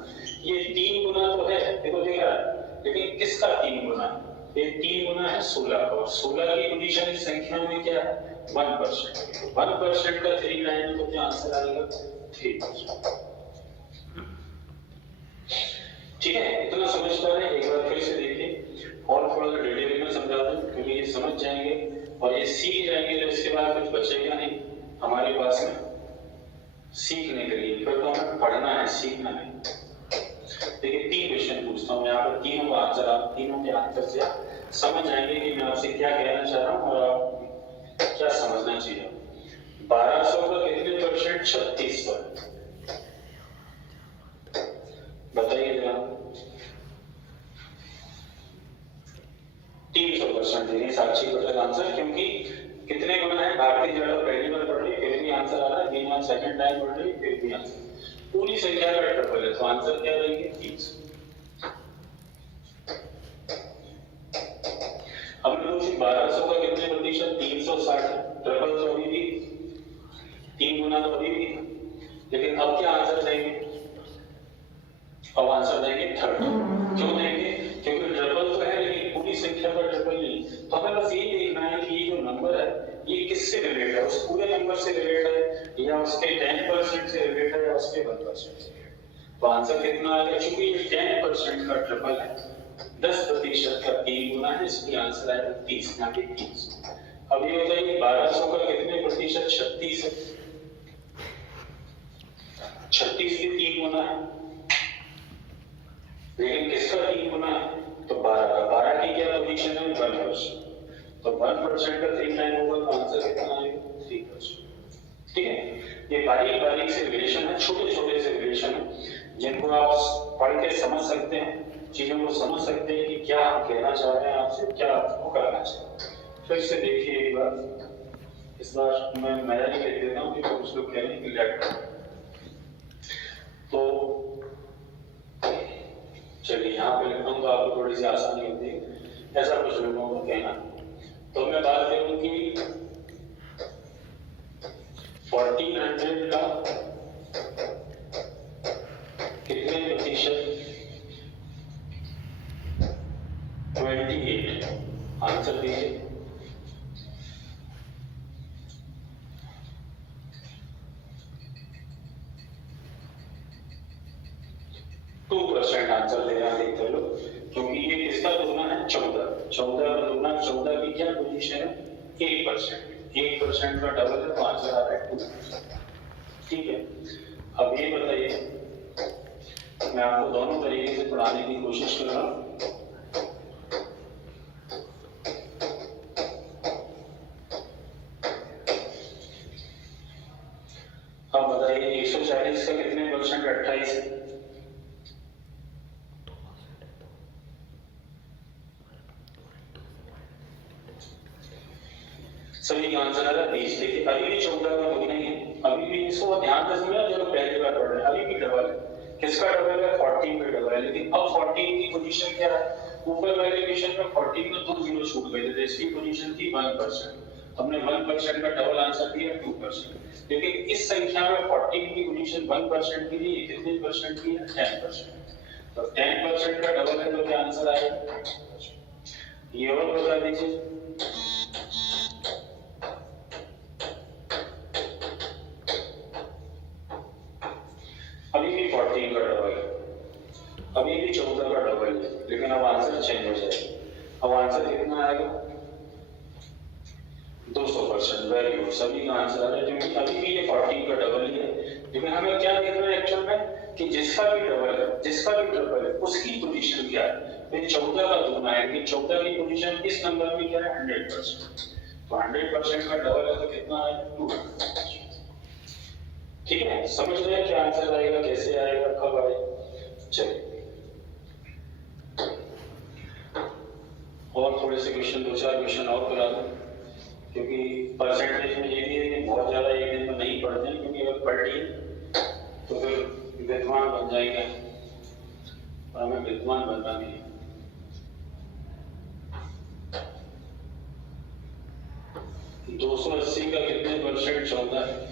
ये 3 गुना तो है, देखो दिख रहा है, लेकिन किसका 3 गुना? ये 3 गुना है 16 का, और 16 की पोजीशन इस संख्या में क्या है? 1%। 1% का 3 तो क्या आंसर आएगा? 3%। ठीक है, इतना समझ पा रहे हैं? एक बार फिर से देखिए और थोड़ा सा डिटेल में समझा दूं, क्योंकि ये समझ जाएंगे और ये सीख जाएंगे तो इसके बाद कुछ बचेगा नहीं हमारे पास में सीखने के लिए। फिर तो हमें पढ़ना है, सीखना नहीं। देखिए 3 क्वेश्चन पूछता हूँ यहाँ पर, तीनों का आंसर, आप तीनों के आंसर से आप समझ जाएंगे कि मैं आपसे क्या कहना चाह रहा हूँ और आप क्या समझना चाहिए। 1200 का कितने परसेंट? 36%। बताइए जरा। 300% देंगे साक्षी का आंसर, क्योंकि कितने गुना है? भारतीय जड़ पहली बार पढ़ ली फिर भी आंसर आ रहा है, बिना सेकंड टाइम पढ़ ली फिर भी आंसर। पूरी संख्या का ट्रिपल है तो आंसर क्या देंगे? 30। अब मैं पूछूं 1200 का कितने प्रतिशत? 360। ट्रिपल तो अभी भी, 3 गुना तो अभी भी, लेकिन अब क्या आंसर देंगे? अब आंसर देंगे 30। क्यों देंगे? क्योंकि ट्रिपल तो है लेकिन पूरी संख्या का ट्रिपल नहीं। तो हमें बस ये देखना है कि ये जो नंबर है ये किससे रिलेटेड है? उस पूरे नंबर से रिलेटेड है या उसके 10% से रिलेटेड है या उसके 1% से? तो आंसर कितना आ गया? चूंकि ये 10% का ट्रिपल है, 10% का 3 गुना है, इसलिए आंसर आएगा 30 ना कि 30। अब ये बताइए 1200 का कितने प्रतिशत? 36 है। 36 के 3 गुना है, लेकिन किसका 3 गुना है? तो 12 का। 12 की क्या पोजीशन है? 1%। तो 1% का 3 टाइम होगा तो आंसर कितना आएगा? 3%। ठीक है, ये बारीक बारीक से रिलेशन है, छोटे छोटे से रिलेशन है, जिनको आप पढ़ के समझ सकते हैं, चीजों को समझ सकते हैं कि क्या हम कहना चाह रहे हैं आपसे, क्या आपको करना चाहिए। फिर से देखिए एक बार, इस बार मैं नया ही लिख देता हूँ कि कुछ लोग कह रहे हैं कि लेट। तो चलिए यहाँ पे लिखता हूँ तो आपको थोड़ी सी आसानी होती है, ऐसा कुछ लोगों को कहना। तो मैं बात करूँ कि 1400 का कितने प्रतिशत? 28। आंसर दीजिए। आंसर दे रहा है लोग, क्योंकि ये किसका दुगना है? 14। 14 का दुगना, 14 की क्या पोजीशन है? 1%। 1% का डबल है तो आंसर आ रहा है 2%। ठीक है, अब ये बताइए, मैं आपको दोनों तरीके से पढ़ाने की कोशिश कर रहा हूँ। अब बताइए 140 का कितने परसेंट 28 है? सभी का आंसर आ रहा है 20। देखिए अभी भी 14 का हो नहीं है, अभी भी इसको ध्यान से समझना जो पहली बार पढ़ रहे हैं, अभी भी डबल है। किसका डबल है? 14 का डबल है। लेकिन अब 14 की पोजीशन क्या है? ऊपर वाले क्वेश्चन में 14 में 2 जीरो छूट गए थे, तो इसकी पोजीशन थी 1%। हमने 1% का डबल आंसर दिया 2%। लेकिन इस संख्या में 14 की पोजीशन 1% के लिए कितने परसेंट की है? 10%। तो 10% का डबल है तो क्या आंसर आएगा? ये और बता दीजिए। अभी भी 14 का डबल है, अभी भी 14 का डबल है, लेकिन अब आंसर चेंज हो जाएगा। अब आंसर कितना आएगा? 200%। वेरी गुड, सभी का आंसर आ रहा है, क्योंकि अभी भी ये 14 का डबल ही है। लेकिन हमें क्या देख रहे हैं एक्चुअल में कि जिसका भी डबल है उसकी पोजीशन क्या है? तो 14 का दूना है कि 14 की पोजीशन इस नंबर में क्या है? 100%। तो 100% का डबल है तो कितना आएगा? 200%। ठीक है, समझ रहे हैं क्या आंसर आएगा, कैसे आएगा, कब आएगा? चलिए और थोड़े से क्वेश्चन, 2-4 क्वेश्चन और करा दो, क्योंकि परसेंटेज में ये भी है कि बहुत ज्यादा एक दिन में नहीं पढ़ते हैं, क्योंकि अगर पढ़ लिए तो फिर विद्वान बन जाएंगे और हमें विद्वान बनना भी है। तो 280 का कितने परसेंट 14 है?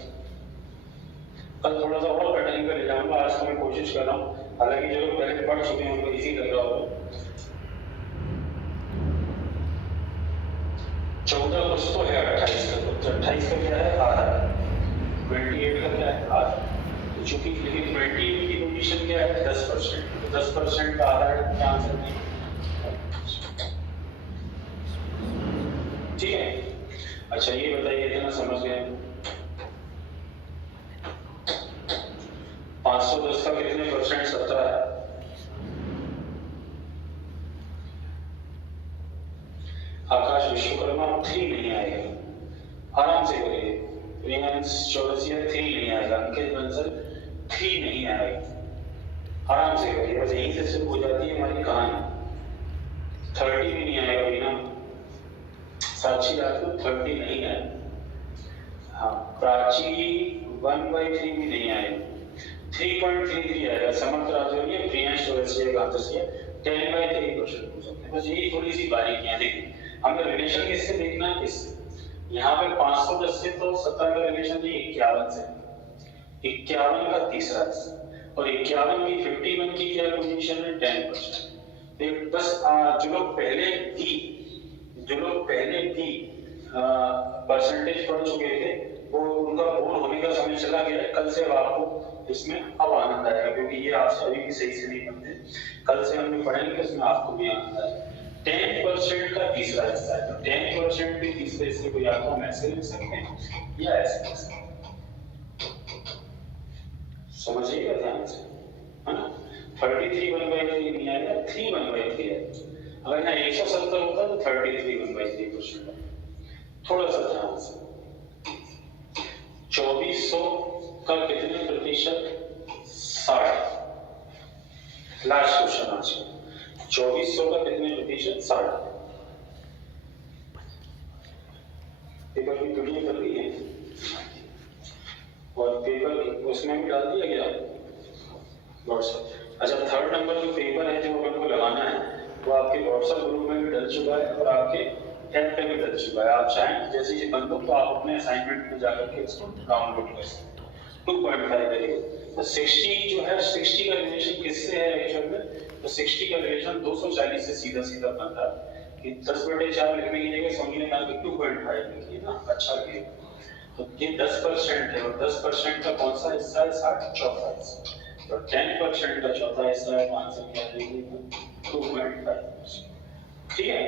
कल थोड़ा सा और कठिन कर ले जाऊंगा, आज तो मैं कोशिश कर रहा हूँ, हालांकि जो लोग पहले पढ़ चुके हैं उनको इजी लग रहा होगा। 14 कुछ तो है 28 का, तो 28 का क्या है? आधा। 28 का क्या है? आधा। तो चूंकि लेकिन 28 की पोजीशन क्या है? 10%। तो 10% का आधा है, क्या आंसर नहीं? ठीक है, अच्छा ये बताइए, इतना समझ गए? 510 का कितने परसेंट? 17 है। आकाश विश्वकर्मा 3 नहीं आएगा, आराम से करिए। प्रियांश चौरसिया 3 नहीं आएगा, अंकित बंसल 3 नहीं आएगा, आराम से करिए, बस यहीं से शुरू हो जाती है हमारी कहानी। 30 भी नहीं आएगा बिना साक्षी रात को 30 नहीं आएगा। हाँ, प्राची 1/3 भी नहीं आएगा, 3.33 आएगा। समर्थ राजौरिया, प्रियांश चौरसिया का आंसर है 10/3% हो सकते हैं। बस यही थोड़ी सी बारीकियां देखिए, हमें रिलेशन किससे देखना है? इससे। यहाँ पे 510 से तो 17 का रिलेशन नहीं, 51 से। 51 का तीसरा हिस्सा, और 51 की 51 की क्या पोजीशन है? 10%। बस जो लोग पहले भी परसेंटेज पढ़ चुके थे वो उनका बोर होने का समय चला गया है। कल से अब आपको इसमें अब आनंद आएगा, क्योंकि ये आप अभी भी सही से नहीं पढ़ते। कल से हम पढ़ेंगे, इसमें आपको भी आनंद आएगा। 10% का तीसरा हिस्सा है, तो 10% के तीसरे हिस्से को या तो हम ऐसे लिख सकते हैं या ऐसे लिख सकते हैं। समझिएगा ध्यान से, है ना? 33 1/3 नहीं आएगा, 3 1/3 है। अगर यहाँ 170 होता तो 33 1/3%। थोड़ा सा ध्यान से, 2400 का कितने प्रतिशत? 60। लास्ट क्वेश्चन आज का, 2400 का कितने प्रतिशत? 60। पेपर की वीडियो कर रही है और पेपर उसमें भी डाल दिया गया व्हाट्सएप। अच्छा, थर्ड नंबर जो पेपर है जो अपन को लगाना है वो आपके व्हाट्सएप ग्रुप में भी डल चुका है और आपके ऐप पे भी डल चुका है। आप चाहें जैसे ये बंद हो तो आप अपने असाइनमेंट में जाकर के इसको डाउनलोड कर सकते हैं। 2.5 करिए। तो 60 जो है, 60 का रिलेशन किससे है एक्चुअल में? तो 60 का रिलेशन 240 से सीधा सीधा बनता है कि 10/4 लिखने की जगह समझने का 2.5 लिखिए ना, अच्छा लिखिए। तो ये 10% है और 10% का कौन सा हिस्सा है? 60, चौथा हिस्सा। तो 10% का चौथा हिस्सा है, तो आंसर क्या देंगे? 2.5। ठीक है,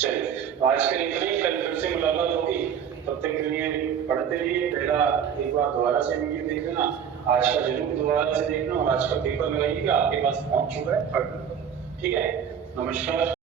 चलिए आज के लिए इतना ही। कल फिर से मुलाकात होगी। तब तक के लिए पढ़ते रहिए। पहला एक बार दोबारा से वीडियो देख लेना, आज का जरूर दोबारा से देखना और आज का पेपर लगाइएगा, आपके पास पहुंच चुका है। ठीक है, नमस्कार।